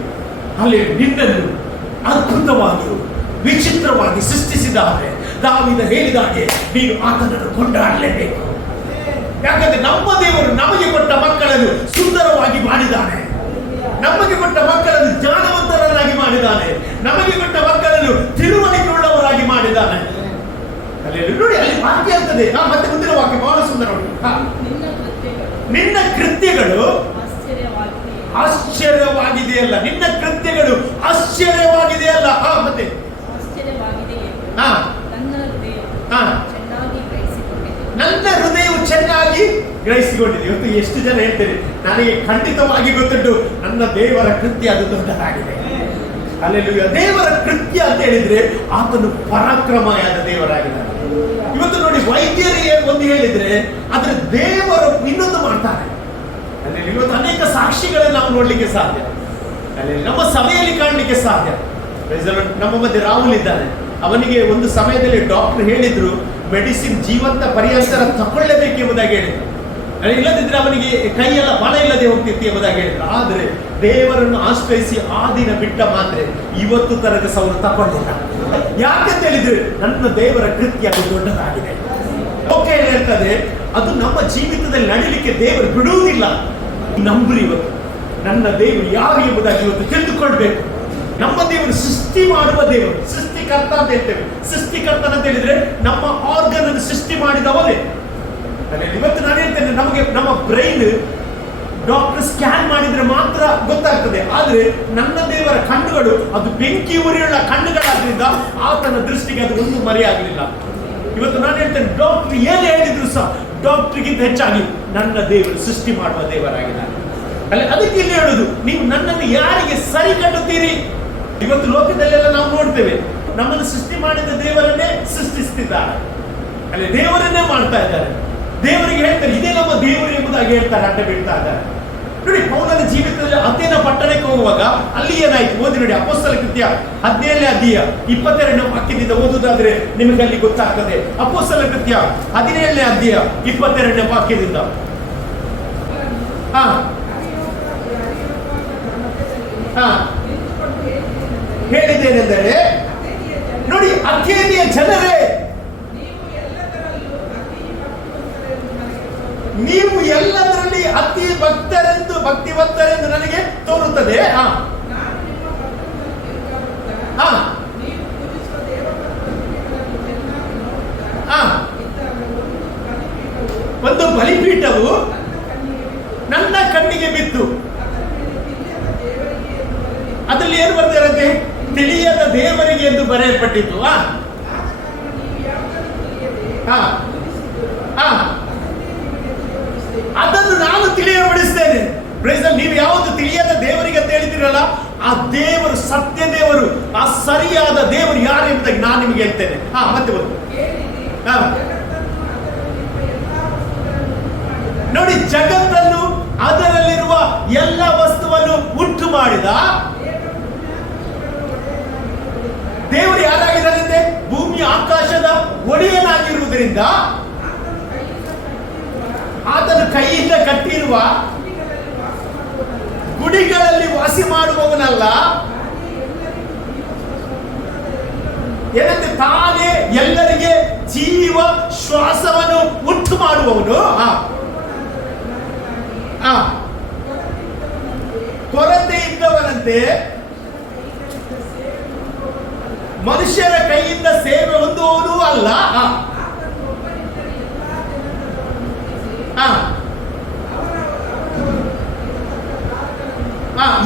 ಅಲ್ಲಿ ನಿನ್ನನ್ನು ಅದ್ಭುತವಾಗಿ ವಿಚಿತ್ರವಾಗಿ ಸೃಷ್ಟಿಸಿದ್ದಾರೆ. ದಾವೀದ ಹೇಳಿದ ಹಾಗೆ ನೀನು ಆತನನ್ನು ಕೊಂಡಾಡಲೇಬೇಕು. ಯಾಕಂದ್ರೆ ನಮ್ಮ ದೇವರು ನಮಗೆ ಕೊಟ್ಟ ಮಕ್ಕಳನ್ನು ಸುಂದರವಾಗಿ ಮಾಡಿದ್ದಾನೆ, ನಮಗೆ ಕೊಟ್ಟ ಮಕ್ಕಳನ್ನು ಜ್ಞಾನವಂತರನ್ನಾಗಿ ಮಾಡಿದ್ದಾನೆ, ನಮಗೆ ಕೊಟ್ಟ ಮಕ್ಕಳನ್ನು ತಿಳುವಳಿಕೆ ಉಳ್ಳವರಾಗಿ ಮಾಡಿದ್ದಾನೆ. ನೋಡಿ, ಅಲ್ಲಿ ವಾಕ್ಯ ಇರ್ತದೆ. ಮತ್ತೆ ಮುಂದಿನ ವಾಕ್ಯ ಬಹಳ ಸುಂದರ ಉಂಟು. ನಿನ್ನ ಕೃತ್ಯಗಳು ಆಶ್ಚರ್ಯವಾಗಿದೆಯಲ್ಲ, ನಿನ್ನ ಕೃತ್ಯ ಕೇಳಲು ಆಶ್ಚರ್ಯವಾಗಿದೆ ಅಲ್ಲ. ಮತ್ತೆ ಹಾ ನನ್ನ ಹೃದಯವು ಚೆನ್ನಾಗಿ ಗ್ರಹಿಸಿಕೊಂಡಿದೆ. ಇವತ್ತು ಎಷ್ಟು ಜನ ಹೇಳ್ತೇನೆ, ನನಗೆ ಖಂಡಿತವಾಗಿ ಗೊತ್ತುಂಟು ನನ್ನ ದೇವರ ಕೃತ್ಯ ಅದು ದೊಡ್ಡದಾಗಿದೆ. ಅಲ್ಲೆಲ್ಲೂಯ್ಯ. ದೇವರ ಕೃತ್ಯ ಅಂತ ಹೇಳಿದ್ರೆ ಆತನು ಪರಾಕ್ರಮಯಾದ ದೇವರಾಗಿದ್ದಾನೆ. ಇವತ್ತು ನೋಡಿ, ವೈದ್ಯರಿಗೆ ಒಂದು ಹೇಳಿದ್ರೆ ಆದ್ರೆ ದೇವರು ಇನ್ನೊಂದು ಮಾಡ್ತಾರೆ. ಅಲ್ಲಿ ಇವತ್ತು ಅನೇಕ ಸಾಕ್ಷಿಗಳನ್ನು ನಾವು ನೋಡ್ಲಿಕ್ಕೆ ಸಾಧ್ಯ, ಅಲ್ಲಿ ನಮ್ಮ ಸಭೆಯಲ್ಲಿ ಕಾಣಲಿಕ್ಕೆ ಸಾಧ್ಯ. ನಮ್ಮ ಮಧ್ಯೆ ರಾಹುಲ್ ಇದ್ದಾನೆ. ಅವನಿಗೆ ಒಂದು ಸಮಯದಲ್ಲಿ ಡಾಕ್ಟರ್ ಹೇಳಿದ್ರು ಮೆಡಿಸಿನ್ ಜೀವಂತ ಪರ್ಯಂತರ ತಗೊಳ್ಳಬೇಕೆಂಬುದಾಗಿ ಹೇಳಿದ್ರು. ಇಲ್ಲದಿದ್ರೆ ಅವನಿಗೆ ಕೈಯೆಲ್ಲ ಬಲ ಇಲ್ಲದೆ ಹೋಗ್ತಿತ್ತು ಎಂಬುದಾಗಿ ಹೇಳಿದ್ರು. ಆದರೆ ದೇವರನ್ನು ಆಶ್ರಯಿಸಿ ಆ ದಿನ ಬಿಟ್ಟ ಮಾತ್ರ ಇವತ್ತು ತನಕ ಅವರು ತಗೊಂಡಿಲ್ಲ. ಯಾಕಂತ ಹೇಳಿದ್ರೆ ನನ್ನ ದೇವರ ಕೃತ್ಯ ಅದು ದೊಡ್ಡದಾಗಿದೆ. ಓಕೆ ಹೇಳ್ತದೆ, ಅದು ನಮ್ಮ ಜೀವಿತದಲ್ಲಿ ನಡೀಲಿಕ್ಕೆ ದೇವರು ಬಿಡುವುದಿಲ್ಲ. ನಂಬ್ರಿ, ಇವತ್ತು ನನ್ನ ದೇವರು ಯಾರು ಎಂಬುದಾಗಿ ಇವತ್ತು ತಿಳಿದುಕೊಳ್ಬೇಕು. ನಮ್ಮ ದೇವರು ಸೃಷ್ಟಿ ಮಾಡುವ ದೇವರು, ಸೃಷ್ಟಿಕರ್ತ ಅಂತ ಹೇಳ್ತೇವೆ. ಸೃಷ್ಟಿಕರ್ತನ ಅಂತ ಹೇಳಿದ್ರೆ ನಮ್ಮ ಆರ್ಗನ್ ಅನ್ನು ಸೃಷ್ಟಿ ಮಾಡಿದವರೇ. ಇವತ್ತು ನಾನು ಹೇಳ್ತೇನೆ, ನಮಗೆ ನಮ್ಮ ಬ್ರೈನ್ ಡಾಕ್ಟರ್ ಸ್ಕ್ಯಾನ್ ಮಾಡಿದ್ರೆ ಮಾತ್ರ ಗೊತ್ತಾಗ್ತದೆ. ಆದ್ರೆ ನನ್ನ ದೇವರ ಕಣ್ಣುಗಳು ಅದು ಬೆಂಕಿ ಉರಿಯುಳ್ಳ ಕಣ್ಣುಗಳಾದ್ರಿಂದ ಆತನ ದೃಷ್ಟಿಗೆ ಅದು ಒಂದು ಮರೆಯಾಗಲಿಲ್ಲ. ಇವತ್ತು ನಾನು ಹೇಳ್ತೇನೆ, ಡಾಕ್ಟರ್ ಏನು ಹೇಳಿದ್ರು ಸಹ ಡಾಕ್ಟರ್ಗಿಂತ ಹೆಚ್ಚಾಗಿ ನನ್ನ ದೇವರು ಸೃಷ್ಟಿ ಮಾಡುವ ದೇವರಾಗಿದ್ದಾನೆ. ಅದಕ್ಕೆ ಇಲ್ಲಿ ಹೇಳುದು, ನೀವು ನನ್ನನ್ನು ಯಾರಿಗೆ ಸರಿ ಕಟ್ಟುತ್ತೀರಿ? ಇವತ್ತು ಲೋಕದಲ್ಲೆಲ್ಲ ನಾವು ನೋಡ್ತೇವೆ, ನಮ್ಮನ್ನು ಸೃಷ್ಟಿ ಮಾಡಿದ ದೇವರನ್ನೇ ಸೃಷ್ಟಿಸ್ತಿದ್ದಾರೆ, ಅಲ್ಲಿ ದೇವರನ್ನೇ ಮಾಡ್ತಾ ಇದ್ದಾರೆ. ದೇವರಿಗೆ ಹೇಳ್ತಾರೆ ಇದೇ ನಮ್ಮ ದೇವರು ಎಂಬುದಾಗಿ ಹೇಳ್ತಾರೆ, ಅಡ್ಡ ಬೀಳ್ತಾ ಇದ್ದಾರೆ. ನೋಡಿ, ಪೌಲನ ಜೀವಿತದಲ್ಲಿ ಅಥೇನ ಪಟ್ಟಣಕ್ಕೆ ಹೋಗುವಾಗ ಅಲ್ಲಿ ಏನಾಯ್ತು ಓದಿ ನೋಡಿ. ಅಪೊಸ್ತಲ ಕೃತ್ಯ 17ನೇ ಅಧ್ಯಾಯ 22ನೇ ವಾಕ್ಯದಿಂದ ಓದುವುದಾದ್ರೆ ನಿಮಗೆ ಅಲ್ಲಿ ಗೊತ್ತಾಗ್ತದೆ. ಅಪೊಸ್ತಲ ಕೃತ್ಯ 17ನೇ ಅಧ್ಯಾಯ 22ನೇ ವಾಕ್ಯದಿಂದ ಹೇಳಿದ್ದೇನೆಂದರೆ, ನೋಡಿ, ಅಥೇನಿಯ ಜನರೇ, ನೀವು ಎಲ್ಲದರಲ್ಲಿ ಅತಿ ಭಕ್ತಿವಂತರೆಂದು ನನಗೆ ತೋರುತ್ತದೆ. ಒಂದು ಬಲಿಪೀಠವು ನನ್ನ ಕಣ್ಣಿಗೆ ಬಿತ್ತು. ಅದರಲ್ಲಿ ಏನು ಬರ್ತಿರಂತೆ? ತಿಳಿಯದ ದೇವರಿಗೆ ಎಂದು ಬರೆಯಲ್ಪಟ್ಟಿತ್ತು. ಅದನ್ನು ನಾನು ತಿಳಿಯಪಡಿಸ್ತೇನೆ. ನೀವು ಯಾವುದು ತಿಳಿಯದ ದೇವರಿಗೆ ಅಂತ ಹೇಳ್ತೀರಲ್ಲ, ಆ ದೇವರು ಸತ್ಯ ದೇವರು, ಆ ಸರಿಯಾದ ದೇವರು ಯಾರು ಎಂಬುದಾಗಿ ನಾನು ನಿಮಗೆ ಹೇಳ್ತೇನೆ. ಮತ್ತೆ ಒಂದು ನೋಡಿ, ಜಗತ್ತನ್ನು ಅದರಲ್ಲಿರುವ ಎಲ್ಲ ವಸ್ತುವನ್ನು ಉಂಟು ಮಾಡಿದ ದೇವರು ಯಾರಾಗಿದ್ದಾನೆ? ಭೂಮಿ ಆಕಾಶದ ಒಡೆಯನಾಗಿರುವುದರಿಂದ ಆತನು ಕೈಯಿಂದ ಕಟ್ಟಿರುವ ಗುಡಿಗಳಲ್ಲಿ ವಾಸಿ ಮಾಡುವವನಲ್ಲ. ಏನಂತೆ? ತಾನೇ ಎಲ್ಲರಿಗೆ ಜೀವ ಶ್ವಾಸವನ್ನು ಉಂಟು ಮಾಡುವವನು. ಕೊರತೆ ಇದ್ದವನಂತೆ ಮನುಷ್ಯರ ಕೈಯಿಂದ ಸೇವೆ ಹೊಂದುವವನು ಅಲ್ಲ.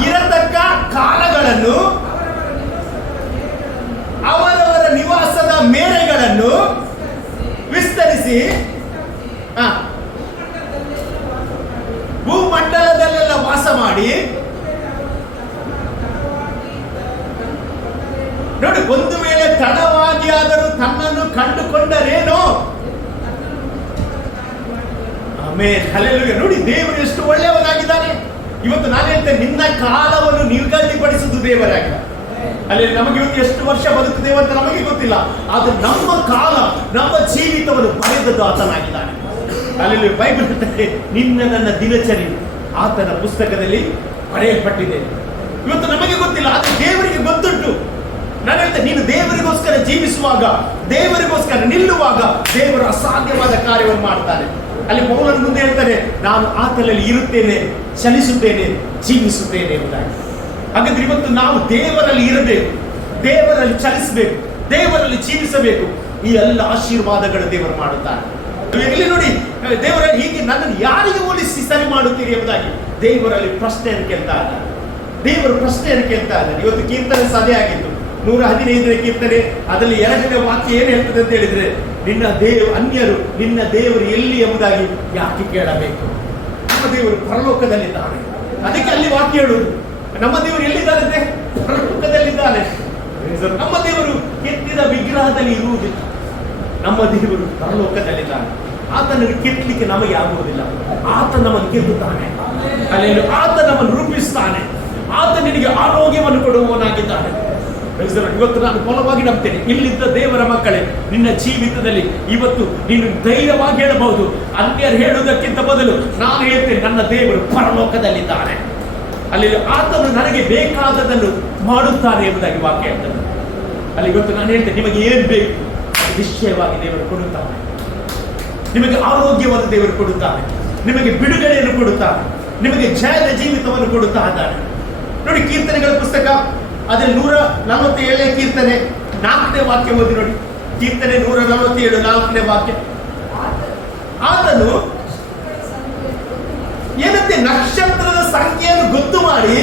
ಇರತಕ್ಕ ಕಾಲಗಳನ್ನು, ಅವರವರ ನಿವಾಸದ ಮೇರೆಗಳನ್ನು ವಿಸ್ತರಿಸಿ ಭೂಮಂಡಲದಲ್ಲೆಲ್ಲ ವಾಸ ಮಾಡಿ. ನೋಡಿ, ಒಂದು ವೇಳೆ ತಡವಾಗಿ ಆದರೂ ತನ್ನನ್ನು ಕಂಡುಕೊಂಡರೇನೋ. Amen, hallelujah. ನೋಡಿ, ದೇವರು ಎಷ್ಟು ಒಳ್ಳೆಯವನಾಗಿದ್ದಾನೆ. ಇವತ್ತು ನಾನು ಹೇಳ್ತೇನೆ, ನಿನ್ನ ಕಾಲವನ್ನು ನಿಗದಿಪಡಿಸುವುದು ದೇವರಾಗಿದ್ದಾನೆ. ಅಲ್ಲಿ ನಮಗೆ ಇವತ್ತು ಎಷ್ಟು ವರ್ಷ ಬದುಕುತ್ತೇವೆ ಅಂತ ನಮಗೆ ಗೊತ್ತಿಲ್ಲ, ಆದ್ರೆ ನಮ್ಮ ಕಾಲ, ನಮ್ಮ ಜೀವಿತವನ್ನು ಬರೆದದ್ದು ಆತನಾಗಿದ್ದಾನೆ. ಅಲ್ಲಿ ಬೈಬಲ್ ಹೇಳ್ತಾರೆ, ನಿನ್ನ ನನ್ನ ದಿನಚರಿ ಆತನ ಪುಸ್ತಕದಲ್ಲಿ ಬರೆಯಲ್ಪಟ್ಟಿದೆ. ಇವತ್ತು ನಮಗೆ ಗೊತ್ತಿಲ್ಲ, ಆದ್ರೆ ದೇವರಿಗೆ ಗೊತ್ತುಂಟು. ನಾನು ಹೇಳ್ತೇನೆ, ನೀನು ದೇವರಿಗೋಸ್ಕರ ಜೀವಿಸುವಾಗ, ದೇವರಿಗೋಸ್ಕರ ನಿಲ್ಲುವಾಗ ದೇವರು ಅಸಾಧ್ಯವಾದ ಕಾರ್ಯವನ್ನು ಮಾಡ್ತಾನೆ. ಅಲ್ಲಿ ಪೌಲನ ಮುಂದೆ ಹೇಳ್ತಾರೆ, ನಾನು ಆತನಲ್ಲಿ ಇರುತ್ತೇನೆ, ಚಲಿಸುತ್ತೇನೆ, ಜೀವಿಸುತ್ತೇನೆ ಎಂಬುದಾಗಿ. ಹಾಗಾದ್ರೆ ಇವತ್ತು ನಾವು ದೇವರಲ್ಲಿ ಇರಬೇಕು, ದೇವರಲ್ಲಿ ಚಲಿಸಬೇಕು, ದೇವರಲ್ಲಿ ಜೀವಿಸಬೇಕು. ಈ ಎಲ್ಲ ಆಶೀರ್ವಾದಗಳು ದೇವರು ಮಾಡುತ್ತಾರೆ. ಇಲ್ಲಿ ನೋಡಿ, ದೇವರ ಹೀಗೆ ನನ್ನನ್ನು ಯಾರಿಗೆ ಹೋಲಿಸಿ ಸರಿ ಮಾಡುತ್ತೀರಿ ಎಂಬುದಾಗಿ ದೇವರಲ್ಲಿ ಪ್ರಶ್ನೆಯನ್ನು ಕೇಳ್ತಾ ಇದ್ದಾರೆ. ದೇವರು ಪ್ರಶ್ನೆಯನ್ನು ಕೇಳ್ತಾ ಇದ್ದಾನೆ. ಇವತ್ತು ಕೀರ್ತನೆ ಸದೆ ಆಗಿತ್ತು 115ನೇ ಕೀರ್ತನೆ, ಅದರಲ್ಲಿ 2ನೇ ವಾಕ್ಯ ಏನು ಹೇಳ್ತದೆ ಅಂತ ಹೇಳಿದ್ರೆ, ಅನ್ಯರು ನಿನ್ನ ದೇವರು ಎಲ್ಲಿ ಎಂಬುದಾಗಿ ಯಾಕೆ ಕೇಳಬೇಕು? ನಮ್ಮ ದೇವರು ಪರಲೋಕದಲ್ಲಿದ್ದಾನೆ. ಅದಕ್ಕೆ ಅಲ್ಲಿ ವಾಕ್ಯ ಹೇಳುವುದು, ನಮ್ಮ ದೇವರು ಎಲ್ಲಿದ್ದಾನೆ? ಪರಲೋಕದಲ್ಲಿದ್ದಾನೆ. ನಮ್ಮ ದೇವರು ಕೆತ್ತಿದ ವಿಗ್ರಹದಲ್ಲಿ ಇರುವುದಿಲ್ಲ. ನಮ್ಮ ದೇವರು ಪರಲೋಕದಲ್ಲಿದ್ದಾನೆ. ಆತನಿಗೆ ಕೆತ್ತಲಿಕ್ಕೆ ನಮಗೆ ಆಗುವುದಿಲ್ಲ. ಆತ ನಮ್ಮನ್ನು ಕೆತ್ತುತ್ತಾನೆ. ಅಲ್ಲಿ ಆತ ನಮ್ಮನ್ನು ರೂಪಿಸ್ತಾನೆ. ಆತ ನಿನಗೆ ಆರೋಗ್ಯವನ್ನು ಕೊಡುವವನಾಗಿದ್ದಾನೆ. ಇವತ್ತು ನಾನು ಬಲವಾಗಿ ನಂಬ್ತೇನೆ, ಇಲ್ಲಿದ್ದ ದೇವರ ಮಕ್ಕಳೇ, ನಿನ್ನ ಜೀವಿತದಲ್ಲಿ ಇವತ್ತು ನೀನು ಧೈರ್ಯವಾಗಿ ಹೇಳಬಹುದು. ಅನ್ಯರು ಹೇಳುವುದಕ್ಕಿಂತ ಬದಲು ನಾನು ಹೇಳ್ತೇನೆ, ನನ್ನ ದೇವರು ಪರಲೋಕದಲ್ಲಿದ್ದಾನೆ. ಅಲ್ಲಿ ಆತನು ನನಗೆ ಬೇಕಾದದನ್ನು ಮಾಡುತ್ತಾನೆ ಎಂಬುದಾಗಿ ವಾಕ್ಯ ಹೇಳ್ತಾನೆ. ಅಲ್ಲಿ ಇವತ್ತು ನಾನು ಹೇಳ್ತೇನೆ, ನಿಮಗೆ ಏನು ಬೇಕು ನಿಶ್ಚಯವಾಗಿ ದೇವರು ಕೊಡುತ್ತಾನೆ. ನಿಮಗೆ ಆರೋಗ್ಯವನ್ನು ದೇವರು ಕೊಡುತ್ತಾನೆ. ನಿಮಗೆ ಬಿಡುಗಡೆಯನ್ನು ಕೊಡುತ್ತಾನೆ. ನಿಮಗೆ ಜಯದ ಜೀವಿತವನ್ನು ಕೊಡುತ್ತಾ ಇದ್ದಾನೆ. ನೋಡಿ, ಕೀರ್ತನೆಗಳ ಪುಸ್ತಕ ಅದರಲ್ಲಿ 147ನೇ ಕೀರ್ತನೆ 4ನೇ ವಾಕ್ಯ ಓದಿ ನೋಡಿ. ಕೀರ್ತನೆ 147 4ನೇ ವಾಕ್ಯ. ಆತನು ಏನಂತೆ? ನಕ್ಷತ್ರದ ಸಂಖ್ಯೆಯನ್ನು ಗೊತ್ತು ಮಾಡಿ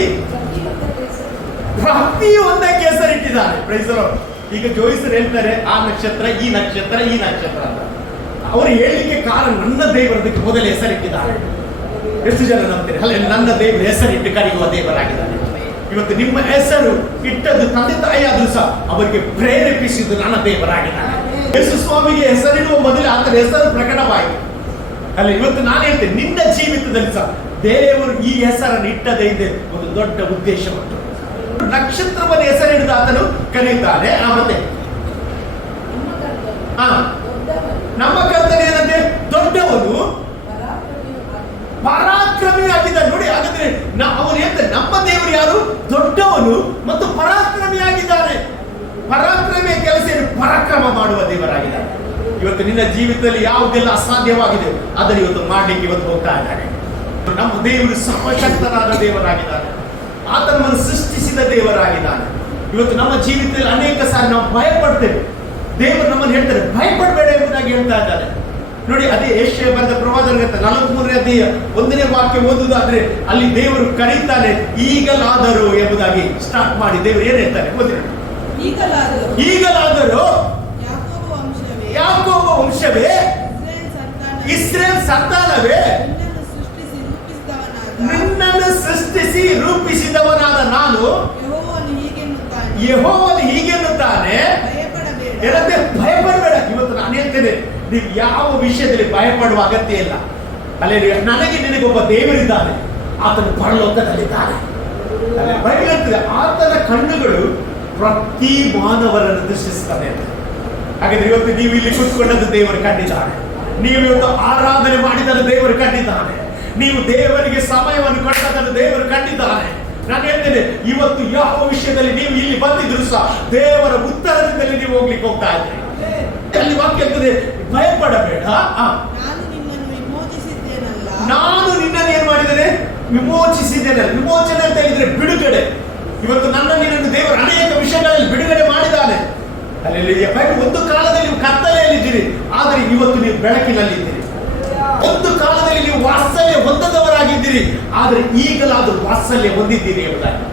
ಪ್ರತಿಯೊಂದಕ್ಕೆ ಹೆಸರಿಟ್ಟಿದ್ದಾನೆ. Praise the lord. ಈಗ ಜೋಯಿಸರು ಹೇಳ್ತಾರೆ, ಆ ನಕ್ಷತ್ರ, ಈ ನಕ್ಷತ್ರ, ಈ ನಕ್ಷತ್ರ ಅಂತ. ಅವರು ಹೇಳಲಿಕ್ಕೆ ಕಾರಣ, ನನ್ನ ದೇವರದಕ್ಕೆ ಮೊದಲೇ ಹೆಸರಿಟ್ಟಿದ್ದಾರೆ. ಎಷ್ಟು ಜನ ನಂಬ್ತಾರೆ? ಅಲ್ಲ, ನನ್ನ ದೇವರು ಹೆಸರಿಟ್ಟು ಕರೆಯುವ ದೇವರಾಗಿದ್ದಾನೆ. ಇವತ್ತು ನಿಮ್ಮ ಹೆಸರು ಇಟ್ಟದ್ದು ತಂದೆ ತಾಯಿ ಆದ್ರೂ ಸಹ ಅವರಿಗೆ ಪ್ರೇರೇಪಿಸಿದ್ದು ನನ್ನ ದೇವರಾಗಿದ್ದಾನೆ. ಯೇಸು ಸ್ವಾಮಿಗೆ ಹೆಸರಿಡುವ ಮೊದಲೇ ಆತನ ಹೆಸರು ಪ್ರಕಟವಾಯಿತು. ಅಲ್ಲ, ಇವತ್ತು ನಾನು ಹೇಳ್ತೇನೆ, ನಿನ್ನ ಜೀವಿತದಲ್ಲಿ ಸಹ ದೇವರು ಈ ಹೆಸರನ್ನು ಇಟ್ಟದೇ ಇದೆ ಒಂದು ದೊಡ್ಡ ಉದ್ದೇಶ ಉಂಟು. ನಕ್ಷತ್ರವನ್ನು ಹೆಸರಿಡಿದ ಆತನು ಕರೆಯುತ್ತಾನೆ. ಮತ್ತೆ ನಮ್ಮ ಕರ್ತನೆ ಏನಂತೆ? ದೊಡ್ಡವನು ಪರಾಕ್ರಮಿ ಆಗಿದ್ದಾನೆ. ನೋಡಿ, ಹಾಗಾದ್ರೆ ಅವನು ಹೇಳ್ತಾರೆ, ನಮ್ಮ ದೇವರು ಯಾರು? ದೊಡ್ಡವನು ಮತ್ತು ಪರಾಕ್ರಮಿ ಆಗಿದ್ದಾನೆ. ಪರಾಕ್ರಮಿಯ ಕೆಲಸ ಏನು? ಪರಾಕ್ರಮ ಮಾಡುವ ದೇವರಾಗಿದ್ದಾನೆ. ಇವತ್ತು ನಿನ್ನ ಜೀವಿತದಲ್ಲಿ ಯಾವುದೆಲ್ಲ ಅಸಾಧ್ಯವಾಗಿದೆ ಅದನ್ನು ಇವತ್ತು ಮಾಡ್ಲಿಕ್ಕೆ ಇವತ್ತು ಹೋಗ್ತಾ ಇದ್ದಾನೆ. ನಮ್ಮ ದೇವರು ಸರ್ವಶಕ್ತನಾದ ದೇವರಾಗಿದ್ದಾನೆ. ಆತ ನಮ್ಮನ್ನು ಸೃಷ್ಟಿಸಿದ ದೇವರಾಗಿದ್ದಾನೆ. ಇವತ್ತು ನಮ್ಮ ಜೀವಿತದಲ್ಲಿ ಅನೇಕ ಸಾರಿ ನಾವು ಭಯ ಪಡ್ತೇವೆ. ದೇವರು ನಮ್ಮನ್ನು ಹೇಳ್ತಾರೆ, ಭಯಪಡಬೇಡ ಎಂಬುದಾಗಿ ಹೇಳ್ತಾ ಇದ್ದಾರೆ. ನೋಡಿ, ಅದೇ ಯೆಶಾಯ ಬರೆದ ಪ್ರವಾದನ 43ನೇ ಅಧ್ಯಾಯ 1ನೇ ವಾಕ್ಯ ಓದುವುದಾದ್ರೆ ಅಲ್ಲಿ ದೇವರು ಕರೀತಾನೆ, ಈಗಲಾದರೂ ಎಂಬುದಾಗಿ ಸ್ಟಾರ್ಟ್ ಮಾಡಿ ದೇವರು ಏನ್ ಹೇಳ್ತಾನೆ ಓದಿ. ಈಗಲಾದರೂ ಯಾಕೋಬ ವಂಶವೇ, ಇಸ್ರೇಲ್ ಸಂತಾನವೇ, ನಿನ್ನನ್ನು ಸೃಷ್ಟಿಸಿ ರೂಪಿಸಿದವನಾದ ನಾನು ಯೆಹೋವನು ಹೀಗೆನ್ನುತ್ತಾನೆ, ಏನಂತೆ? ಭಯಪಡಬೇಡ. ಇವತ್ತು ನಾನು ಹೇಳ್ತೇನೆ, ನೀವು ಯಾವ ವಿಷಯದಲ್ಲಿ ಭಯಪಡುವ ಅಗತ್ಯ ಇಲ್ಲ. ಅಲ್ಲೇ ನನಗೆ ನಿನಗೊಬ್ಬ ದೇವರಿದ್ದಾನೆ, ಆತನು ಪರಲೋಕದಲ್ಲಿದ್ದಾನೆ. ಬೈಬಲ್ ಹೇಳ್ತದೆ, ಆತನ ಕಣ್ಣುಗಳು ಪ್ರತಿ ಮಾನವರನ್ನು ದೃಷ್ಟಿಸ್ತಾನೆ ಅಂತ. ಹಾಗಾದ್ರೆ ಇವತ್ತು ನೀವು ಇಲ್ಲಿ ಕೂತ್ಕೊಂಡದ್ದು ದೇವರು ಕಂಡಿದ್ದಾನೆ. ನೀವು ಇವತ್ತು ಆರಾಧನೆ ಮಾಡಿದರೆ ದೇವರು ಕಂಡಿದ್ದಾನೆ. ನೀವು ದೇವರಿಗೆ ಸಮಯವನ್ನು ಕೊಟ್ಟದನ್ನು ದೇವರು ಕಂಡಿದ್ದಾನೆ. ನಾನು ಹೇಳ್ತೇನೆ, ಇವತ್ತು ಯಾವ ವಿಷಯದಲ್ಲಿ ನೀವು ಇಲ್ಲಿ ಬಂದಿದ್ರು ಸಹ ದೇವರ ಉತ್ತರದಿಂದಲೇ ನೀವು ಹೋಗ್ಲಿಕ್ಕೆ ಹೋಗ್ತಾ ಇದ್ದೀರಿ. ಅಲ್ಲಿ ವಾಕ್ಯ ಹೇಳ್ತದೆ, ಭಯಪಡಬೇಡ, ನಾನು ನಿನ್ನನ್ನು ಏನ್ ಮಾಡಿದ್ದೇನೆ? ವಿಮೋಚಿಸಿದ್ದೇನೆ. ವಿಮೋಚನೆ ಅಂತ ಹೇಳಿದ್ರೆ ಬಿಡುಗಡೆ. ಇವತ್ತು ನಿನ್ನನ್ನು ದೇವರು ಅನೇಕ ವಿಷಯಗಳಲ್ಲಿ ಬಿಡುಗಡೆ ಮಾಡಿದ್ದಾನೆ. ಅಲ್ಲಿ ಒಂದು ಕಾಲದಲ್ಲಿ ನೀವು ಕತ್ತಲೆಯಲ್ಲಿದ್ದೀರಿ, ಆದರೆ ಇವತ್ತು ನೀವು ಬೆಳಕಿನಲ್ಲಿದ್ದೀರಿ. ಒಂದು ಕಾಲದಲ್ಲಿ ನೀವು ವಾತ್ಸಲ್ಯ ಹೊಂದದವರಾಗಿದ್ದೀರಿ, ಆದರೆ ಈಗಲಾದರೂ ವಾತ್ಸಲ್ಯ ಹೊಂದಿದ್ದೀರಿ ಎಂಬುದಾಗಿ.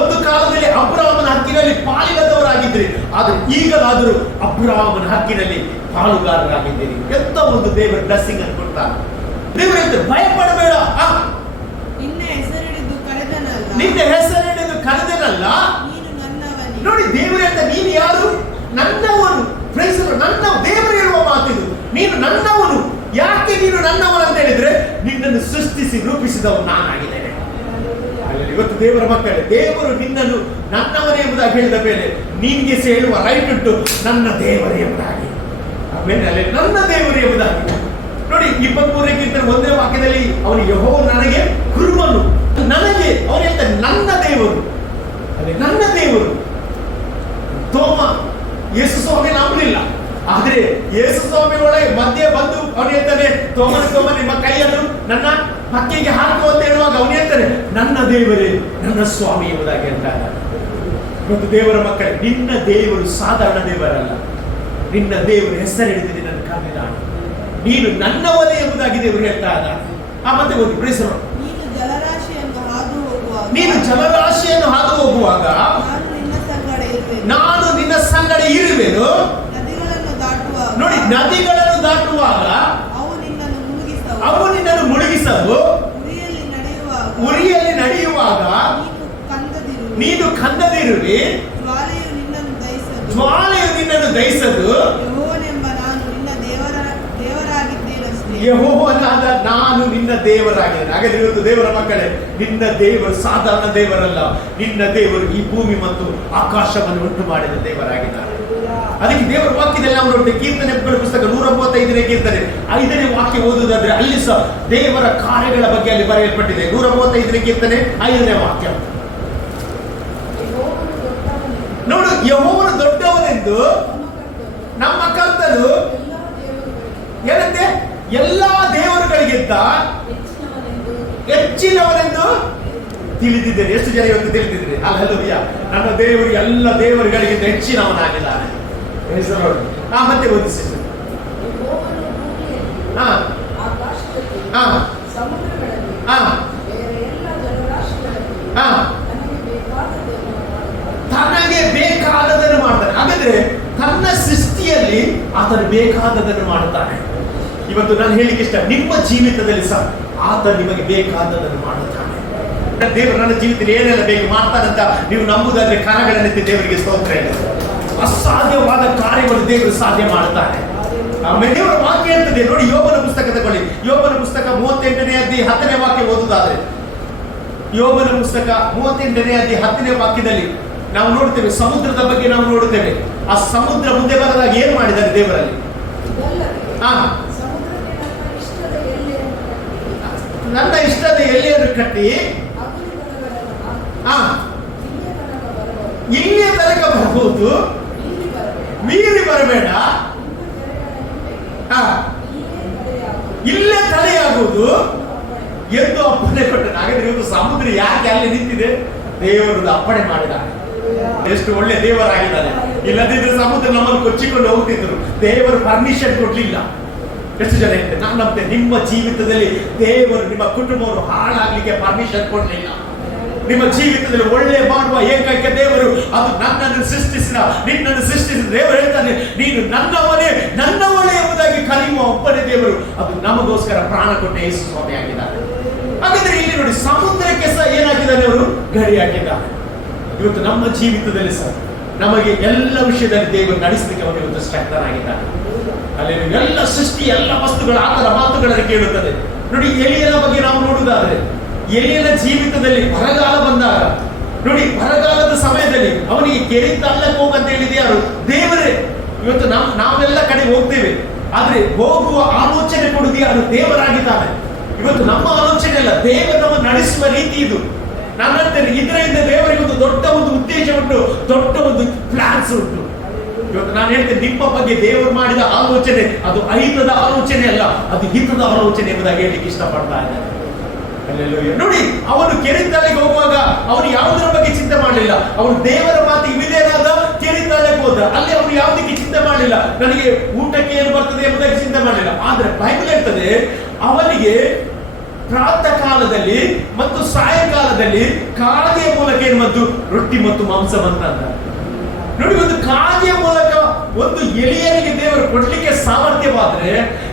ಒಂದು ಕಾಲದಲ್ಲಿ ಅಬ್ರಹಾಮನ ಹಕ್ಕಿನಲ್ಲಿ ಪಾಲಿಲ್ಲದವರಾಗಿದ್ದೀರಿ, ಆದರೆ ಈಗಲಾದರೂ ಅಬ್ರಹಾಮನ ಹಕ್ಕಿನಲ್ಲಿ ಪಾಲುಗಾರರಾಗಿದ್ದೀರಿ. ಎಂತ ಒಂದು ದೇವರ ಬ್ಲೆಸ್ಸಿಂಗ್ ಅನ್ನು ಕೊಡ್ತಾರೆ. ದೇವರು ಹೇಳ್ತಾರೆ, ಭಯಪಡಬೇಡ, ನಿನ್ನ ಹೆಸರಿಡಿದು ಕರೆದನಲ್ಲ. ನೋಡಿ, ದೇವರು ಹೇಳ್ತಾರೆ, ನೀನು ಯಾರು? ನನ್ನವನು. ನನ್ನ ದೇವರು ಹೇಳುವ ಮಾತಿದು, ನೀನು ನನ್ನವನು. ಯಾಕೆ ನೀನು ನನ್ನವನು ಅಂತ ಹೇಳಿದ್ರೆ, ನಿನ್ನನ್ನು ಸೃಷ್ಟಿಸಿ ರೂಪಿಸಿದವನು ನಾನಾಗಿದ್ದೇನೆ. ಇವತ್ತು ದೇವರ ಮಕ್ಕಳೇ, ದೇವರು ನಿನ್ನನ್ನು ನನ್ನವನೇ ಎಂಬುದಾಗಿ ಹೇಳಿದ ಮೇಲೆ ನಿನ್ಗೆ ಹೇಳುವ ರೈಟ್ ಉಂಟು, ನನ್ನ ದೇವರೇ ಎಂಬುದಾಗಿ. ಆಮೇಲೆ ನನ್ನ ದೇವರು ಎಂಬುದಾಗಿ. ನೋಡಿ, 23ನೇ ಕೀರ್ತನೆ 1ನೇ ವಾಕ್ಯದಲ್ಲಿ ಅವನು ಯೆಹೋವನು ನನಗೆ ಕುರುಬನು, ನನಗೆ ಅವನು ಹೇಳ್ತಾನೆ ನನ್ನ ದೇವರು. ಅದೇ ನನ್ನ ದೇವರು. ತೋಮ ಯೇಸು ಸ್ವಾಮಿ ನಂಬಲಿಲ್ಲ, ಆದ್ರೆ ಯೇಸು ಸ್ವಾಮಿ ಒಳಗೆ ಮಧ್ಯೆ ಬಂದು ಅವನು ಹೇಳ್ತಾನೆ, ತೋಮನ ನಿಮ್ಮ ಕೈಯನ್ನು ನನ್ನ ಹಕ್ಕಿಗೆ ಹಾಕು ಅಂತ ಹೇಳುವಾಗ ಅವನು ಹೇಳ್ತಾನೆ, ನನ್ನ ದೇವರೇ ನನ್ನ ಸ್ವಾಮಿ ಎಂಬುದಾಗಿ ಹೇಳ್ತಾರೆ. ಇವತ್ತು ದೇವರ ಮಕ್ಕಳೇ, ನಿನ್ನ ದೇವರು ಸಾಧಾರಣ ದೇವರಲ್ಲ. ನಿನ್ನ ದೇವರು ಹೆಸರಿಡಿದು ನಿನ್ನನ್ನು ಕರೆದಿದ್ದಾನೆ. ನೀನು ನನ್ನವನೇ ಎಂಬುದಾಗಿ ದೇವರು ಹೇಳ್ತಾ ಇದ್ದಾನೆ. ಮತ್ತೆ ಓದಿ, ಪ್ರೇಸರು. ನೀನು ಜಲರಾಶಿಯನ್ನು ಹಾದು ಹೋಗುವಾಗ ನೀನು ಜಲರಾಶಿಯನ್ನು ಹಾದು ಹೋಗುವಾಗ ನಾನು ನಿನ್ನ ಸಂಗಡ ಇರುವೆನು. ನೋಡಿ, ನದಿಗಳನ್ನು ದಾಟುವಾಗ ಅವು ನಿನ್ನನ್ನು ಮುಳುಗಿಸವು. ಉರಿಯಲ್ಲಿ ನಡೆಯುವಾಗ ನೀನು ಕಂದದಿರುವಿ. ಜ್ವಾಲೆಯು ನಿನ್ನನ್ನು ದಹಿಸದು. ಯೆಹೋವನಾದ ನಾನು ನಿನ್ನ ದೇವರಾಗಿದ್ದೇನೆ. ಹಾಗಾದ್ರೆ ಇವತ್ತು ದೇವರ ಮಕ್ಕಳೇ, ನಿನ್ನ ದೇವರು ಸಾಧಾರಣ ದೇವರಲ್ಲ. ನಿನ್ನ ದೇವರು ಈ ಭೂಮಿ ಮತ್ತು ಆಕಾಶವನ್ನು ಉಂಟು ಮಾಡಿದ ದೇವರಾಗಿದ್ದಾರೆ. ಅದಕ್ಕೆ ದೇವರ ವಾಕ್ಯದಲ್ಲಿ ನಾವು ನೋಡ್ತೇವೆ. ಕೀರ್ತನೆಗಳ ಪುಸ್ತಕ 135ನೇ ಕೀರ್ತನೆ 5ನೇ ವಾಕ್ಯ ಓದುವುದಾದ್ರೆ ಅಲ್ಲಿ ಸಹ ದೇವರ ಕಾರ್ಯಗಳ ಬಗ್ಗೆ ಅಲ್ಲಿ ಬರೆಯಲ್ಪಟ್ಟಿದೆ. 135ನೇ ಕೀರ್ತನೆ 5ನೇ ವಾಕ್ಯ ನೋಡು. ಯೆಹೋವನು ದೊಡ್ಡವನೆಂದು ನಮ್ಮ ಕರ್ತನು ಏನಂತೆ? ಎಲ್ಲಾ ದೇವರುಗಳಿಗಿಂತ ಹೆಚ್ಚಿನವನೆಂದು ತಿಳಿದಿದ್ದೇನೆ. ಎಷ್ಟು ಜನ ಇವತ್ತು ತಿಳಿದಿದ್ರಿ? ಹಲ್ಲೆಲೂಯಾ. ನನ್ನ ದೇವರು ಎಲ್ಲ ದೇವರುಗಳಿಗಿಂತ ಹೆಚ್ಚಿನವನಾಗಿದ್ದಾನೆ. ಮತ್ತೆ ಓದಿಸಿ. ತನಗೆ ಬೇಕಾದದನ್ನು ಮಾಡ್ತಾನೆ. ಹಾಗಾದ್ರೆ ತನ್ನ ಸೃಷ್ಟಿಯಲ್ಲಿ ಆತನು ಬೇಕಾದದನ್ನು ಮಾಡುತ್ತಾನೆ. ಇವತ್ತು ನಾನು ಹೇಳಿಕ್ಕೆ ಇಷ್ಟ, ನಿಮ್ಮ ಜೀವಿತದಲ್ಲಿ ಸಹ ಆತ ನಿಮಗೆ ಬೇಕಾದದನ್ನು ಮಾಡುತ್ತಾನೆ. ದೇವರು ನನ್ನ ಜೀವಿತದಲ್ಲಿ ಏನೆಲ್ಲ ಬೇಕು ಮಾಡ್ತಾನಂತ ನೀವು ನಂಬುದಾದ್ರೆ ಕರಗಳನ್ನೆತ್ತಿ ದೇವರಿಗೆ ಸ್ತೋತ್ರ ಹೇಳಿ. ಅಸಾಧ್ಯವಾದ ಕಾರ್ಯಗಳು ದೇವರು ಸಾಧ್ಯ ಮಾಡ್ತಾನೆ. ಆಮೇಲೆ ದೇವರ ವಾಕ್ಯ ಹೇಳ್ತದೆ ನೋಡಿ. ಯೋಬನ ಪುಸ್ತಕ ತಗೊಳ್ಳಿ. ಯೋಬನ ಪುಸ್ತಕ 38ನೇ ಅಧ್ಯಾಯ 10ನೇ ವಾಕ್ಯ ಓದುವುದಾದ್ರೆ, ಯೋಬನ ಪುಸ್ತಕ 38ನೇ ಅಧ್ಯಾಯ 10ನೇ ವಾಕ್ಯದಲ್ಲಿ ನಾವು ನೋಡ್ತೇವೆ, ಸಮುದ್ರದ ಬಗ್ಗೆ ನಾವು ನೋಡುತ್ತೇವೆ. ಆ ಸಮುದ್ರ ಮುಂದೆ ಬರದಾಗ ಏನ್ ಮಾಡಿದ್ದಾರೆ ದೇವರಲ್ಲಿ? ನನ್ನ ಇಷ್ಟದ ಎಲೆಯನ್ನು ಕಟ್ಟಿ ಇಲ್ಲಿಯ ತನಕ ಬರಬಹುದು, ಮೀರಿ ಬರಬೇಡ, ಇಲ್ಲೇ ತಲೆಯಾಗುವುದು ಎಂದು ಅಪ್ಪಣೆ ಕೊಟ್ಟನು. ಹಾಗಾದ್ರೆ ಇವತ್ತು ಸಮುದ್ರ ಯಾಕೆ ಅಲ್ಲಿ ನಿಂತಿದೆ? ದೇವರು ಅಪ್ಪಣೆ ಮಾಡಿದ್ದಾನೆ. ಎಷ್ಟು ಒಳ್ಳೆ ದೇವರಾಗಿದ್ದಾನೆ. ಇಲ್ಲದಿದ್ರೆ ಸಮುದ್ರ ನಮ್ಮನ್ನು ಕೊಚ್ಚಿಕೊಂಡು ಹೋಗ್ತಿದ್ರು. ದೇವರು ಪರ್ಮಿಷನ್ ಕೊಡ್ಲಿಲ್ಲ. ಎಷ್ಟು ಜನ ಇದ್ದಾರೆ? ನಾನು ನಂಬ್ತೇನೆ ನಿಮ್ಮ ಜೀವಿತದಲ್ಲಿ ದೇವರು ನಿಮ್ಮ ಕುಟುಂಬವನ್ನು ಹಾಳಾಗ್ಲಿಕ್ಕೆ ಪರ್ಮಿಷನ್ ಕೊಡ್ಲಿಲ್ಲ. ನಿಮ್ಮ ಜೀವಿತದಲ್ಲಿ ಒಳ್ಳೆ ಮಾಡುವ ಏಕೈಕ ದೇವರು ಅದು ನನ್ನನ್ನು ಸೃಷ್ಟಿಸಿದ, ನಿನ್ನನ್ನು ಸೃಷ್ಟಿಸಿದ ದೇವರು ಹೇಳ್ತಾನೆ, ನೀನು ನನ್ನವನೇ, ನನ್ನವಳೇ ಎಂಬುದಾಗಿ ಕರೆಯುವ ಒಬ್ಬನೇ ದೇವರು. ಅದು ನಮಗೋಸ್ಕರ ಪ್ರಾಣ ಕೊಟ್ಟ ಯೇಸು ಸ್ವಾಮಿ ಆಗಿದ್ದಾರೆ. ಹಾಗಾದ್ರೆ ಇಲ್ಲಿ ನೋಡಿ, ಸಮುದ್ರಕ್ಕೆ ಸಹ ಏನಾಗಿದ್ದಾನೆ? ಅವರು ಗಡಿ ಹಾಕಿದ್ದಾರೆ. ಇವತ್ತು ನಮ್ಮ ಜೀವಿತದಲ್ಲಿ ಸಹ ನಮಗೆ ಎಲ್ಲ ವಿಷಯದಲ್ಲಿ ದೇವರು ನಡೆಸಲಿಕ್ಕೆ ಅವನು ಇವತ್ತು ಶಕ್ತನಾಗಿದ್ದಾನೆ. ಅಲ್ಲಿ ಎಲ್ಲ ಸೃಷ್ಟಿ, ಎಲ್ಲ ವಸ್ತುಗಳು ಆತನ ಮಾತುಗಳನ್ನು ಕೇಳುತ್ತದೆ. ನೋಡಿ, ಎಲಿಯನ ಬಗ್ಗೆ ನಾವು ನೋಡುವುದಾದ್ರೆ, ಎಲಿಯನ ಜೀವಿತದಲ್ಲಿ ಬರಗಾಲ ಬಂದಾಗ ನೋಡಿ, ಬರಗಾಲದ ಸಮಯದಲ್ಲಿ ಅವನಿಗೆ ಕೆರೆ ತಳ್ಳಕ್ಕೆ ಹೋಗಂತ ಹೇಳಿದೆ ಯಾರು? ದೇವರೇ. ಇವತ್ತು ನಾವೆಲ್ಲ ಕಡೆ ಹೋಗ್ತೇವೆ, ಆದ್ರೆ ಹೋಗುವ ಆಲೋಚನೆ ಕೊಡುವುದು ಯಾರು? ದೇವರಾಗಿದ್ದಾನೆ. ಇವತ್ತು ನಮ್ಮ ಆಲೋಚನೆ ಅಲ್ಲ, ದೇವರು ನಮ್ಮ ನಡೆಸುವ ರೀತಿ ಇದು. ನನ್ನಂತೆ ಇದರಿಂದ ದೇವರಿಗೆ ಒಂದು ದೊಡ್ಡ ಒಂದು ಉದ್ದೇಶ ಉಂಟು, ದೊಡ್ಡ ಒಂದು ಪ್ಲಾನ್ಸ್ ಉಂಟು. ಇವತ್ತು ನಾನು ಹೇಳ್ತೇನೆ, ನಿಮ್ಮ ಬಗ್ಗೆ ದೇವರು ಮಾಡಿದ ಆಲೋಚನೆ ಅದು ಅಹಿತದ ಆಲೋಚನೆ ಅಲ್ಲ, ಅದು ಹಿತದ ಆಲೋಚನೆ ಎಂಬುದಾಗಿ ಹೇಳಲಿಕ್ಕೆ ಇಷ್ಟಪಡ್ತಾ ಇದ್ದಾರೆ. ನೋಡಿ, ಅವನು ಕೆರೆತಲೆಗೆ ಹೋಗುವಾಗ ಅವನು ಯಾವುದರ ಬಗ್ಗೆ ಚಿಂತೆ ಮಾಡಲಿಲ್ಲ. ಅವನು ದೇವರ ಮಾತಿಗೆ ವಿಧೇಯನಾದ, ಕೆರೆತಲೆಗೆ ಹೋದ. ಅಲ್ಲಿ ಅವನು ಯಾವುದಕ್ಕೆ ಚಿಂತೆ ಮಾಡಲಿಲ್ಲ, ನನಗೆ ಊಟಕ್ಕೆ ಏನು ಬರ್ತದೆ ಎಂಬುದಾಗಿ ಚಿಂತೆ ಮಾಡಲಿಲ್ಲ. ಆದ್ರೆ ಬೈಬಲ್ ಹೇಳ್ತದೆ, ಅವನಿಗೆ ಪ್ರಾತಃ ಕಾಲದಲ್ಲಿ ಮತ್ತು ಸಾಯಂಕಾಲದಲ್ಲಿ ಕಾಗೆಯ ಮೂಲಕ ಏನು ಬಂತು? ರೊಟ್ಟಿ ಮತ್ತು ಮಾಂಸ ಬಂತ. ನೋಡಿ, ಒಂದು ಕಾಗೆಯ ಮೂಲಕ ಒಂದು ಎಲಿಯನಿಗೆ ದೇವರು ಕೊಡ್ಲಿಕ್ಕೆ ಸಾಮರ್ಥ್ಯವಾದ್ರೆ,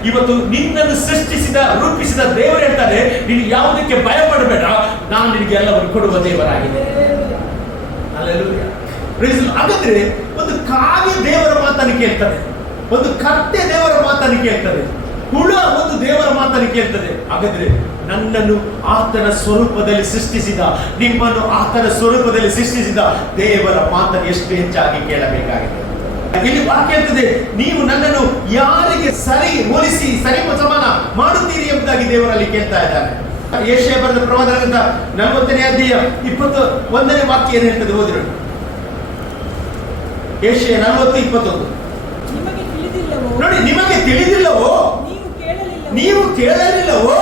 ಇವತ್ತು ನಿನ್ನನ್ನು ಸೃಷ್ಟಿಸಿದ, ರೂಪಿಸಿದ ದೇವರು ಹೇಳ್ತಾನೆ, ನೀನು ಯಾವುದಕ್ಕೆ ಭಯ ಪಡಬೇಡ, ನಾನು ನಿನಗೆ ಎಲ್ಲವನ್ನು ಕೊಡುವ ದೇವರಾಗಿದೆ. ಹಾಗಾದ್ರೆ ಒಂದು ಕಾಗೆ ದೇವರ ಮಾತನ್ನು ಕೇಳ್ತದೆ, ಒಂದು ಕತ್ತೆ ದೇವರ ಮಾತನ್ನು ಕೇಳ್ತದೆ, ಹುಳ ಒಂದು ದೇವರ ಮಾತನ್ನು ಕೇಳ್ತದೆ. ಹಾಗಾದ್ರೆ ನನ್ನನ್ನು ಆತನ ಸ್ವರೂಪದಲ್ಲಿ ಸೃಷ್ಟಿಸಿದ, ನಿಮ್ಮನ್ನು ಆತನ ಸ್ವರೂಪದಲ್ಲಿ ಸೃಷ್ಟಿಸಿದ ದೇವರ ಮಾತನ್ನು ಎಷ್ಟು ಹೆಚ್ಚಾಗಿ ಕೇಳಬೇಕಾಗಿದೆ. ಇಲ್ಲಿ ವಾಕ್ಯ ಹೇಳ್ತದೆ, ನೀವು ನನ್ನನ್ನು ಯಾರಿಗೆ ಸರಿ ಹೋಲಿಸಿ ಸರಿ ಸಮಾನ ಮಾಡುತ್ತೀರಿ ಎಂಬುದಾಗಿ ದೇವರಲ್ಲಿ ಕೇಳ್ತಾ ಇದ್ದಾರೆ. ಯೆಶಾಯ ಬರೆದ ಪ್ರವಾದನ ಗ್ರಂಥ 40ನೇ ಅಧ್ಯಾಯ 21ನೇ ವಾಕ್ಯ ಏನು ಹೇಳ್ತದೆ? ಓದಿರಿ. ಯೆಶಾಯ 40:21. ನೋಡಿ, ನಿಮಗೆ ತಿಳಿದಿಲ್ಲವೋ, ನೀವು ಕೇಳಲಿಲ್ಲವೋ,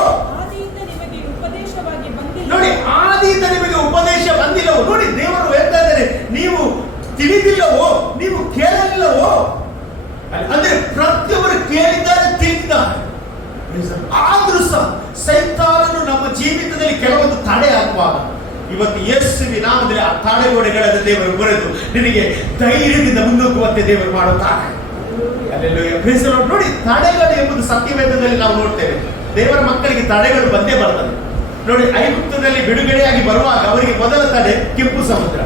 ನೋಡಿ, ಆದಿಯಿಂದ ನಿಮಗೆ ಉಪದೇಶ ಬಂದಿಲ್ಲವೋ. ನೋಡಿ, ದೇವರು ಹೇಳ್ತಾ ಇದ್ದಾರೆ, ನೀವು ತಿಳಿದಿಲ್ಲವೋ, ನೀವು ಕೇಳಲಿಲ್ಲವೋ. ಅಂದ್ರೆ ಪ್ರತಿಯೊಬ್ಬರು ಕೇಳಿದ್ದಾರೆ, ತಿಳಿದಿದ್ದಾರೆ. ಆದ್ರೂ ಸಹ ಸೈತಾನನು ನಮ್ಮ ಜೀವಿತದಲ್ಲಿ ಕೆಲವೊಂದು ತಡೆ ಹಾಕುವಾಗ, ಇವತ್ತು ಯೇಸುವಿನ ನಾಮದಲ್ಲಿ ಆ ತಡೆಗೋಡೆಗಳನ್ನು ದೇವರು ಬರೆದು ನಿನಗೆ ಧೈರ್ಯದಿಂದ ಮುನ್ನುಗ್ಗುವಂತೆ ದೇವರು ಮಾಡುತ್ತಾರೆ. ನೋಡಿ, ತಡೆಗಳು ಎಂಬುದು ಸತ್ಯವೇದದಲ್ಲಿ ನಾವು ನೋಡ್ತೇವೆ. ದೇವರ ಮಕ್ಕಳಿಗೆ ತಡೆಗಳು ಬಂದೇ ಬರ್ತದೆ. ನೋಡಿ, ಐಗುಪ್ತದಲ್ಲಿ ಬಿಡುಗಡೆಯಾಗಿ ಬರುವಾಗ ಅವರಿಗೆ ಮೊದಲ ತಡೆ ಕೆಂಪು ಸಮುದ್ರ,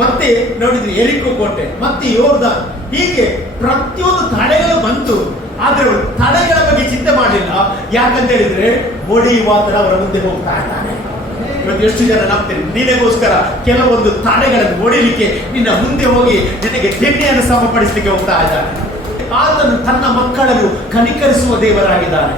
ಮತ್ತೆ ನೋಡಿದ್ರೆ ಎರಿಕೋ ಕೋಟೆ, ಮತ್ತೆ ಯೋರ್ದಾನ್, ಹೀಗೆ ಪ್ರತಿಯೊಂದು ತಡೆಗಳು ಬಂತು. ಆದ್ರೆ ಅವರು ತಡೆಗಳ ಬಗ್ಗೆ ಚಿಂತೆ ಮಾಡಲಿಲ್ಲ. ಯಾಕಂತ ಹೇಳಿದ್ರೆ ಹೊಡೆಯುವಾತರ ಅವರ ಮುಂದೆ ಹೋಗ್ತಾ ಇದ್ದಾನೆ. ಇವತ್ತು ಎಷ್ಟು ಜನ ನಂಬ್ತೀರಿ, ನಿನಗೋಸ್ಕರ ಕೆಲವೊಂದು ತಡೆಗಳನ್ನು ಹೊಡಿಲಿಕ್ಕೆ ನಿನ್ನ ಮುಂದೆ ಹೋಗಿ ನಿನಗೆ ಬೆಣ್ಣೆಯನ್ನು ಸಮಪಡಿಸಲಿಕ್ಕೆ ಹೋಗ್ತಾ ಇದ್ದಾನೆ. ಆತನು ತನ್ನ ಮಕ್ಕಳನ್ನು ಕನಿಕರಿಸುವ ದೇವರಾಗಿದ್ದಾನೆ.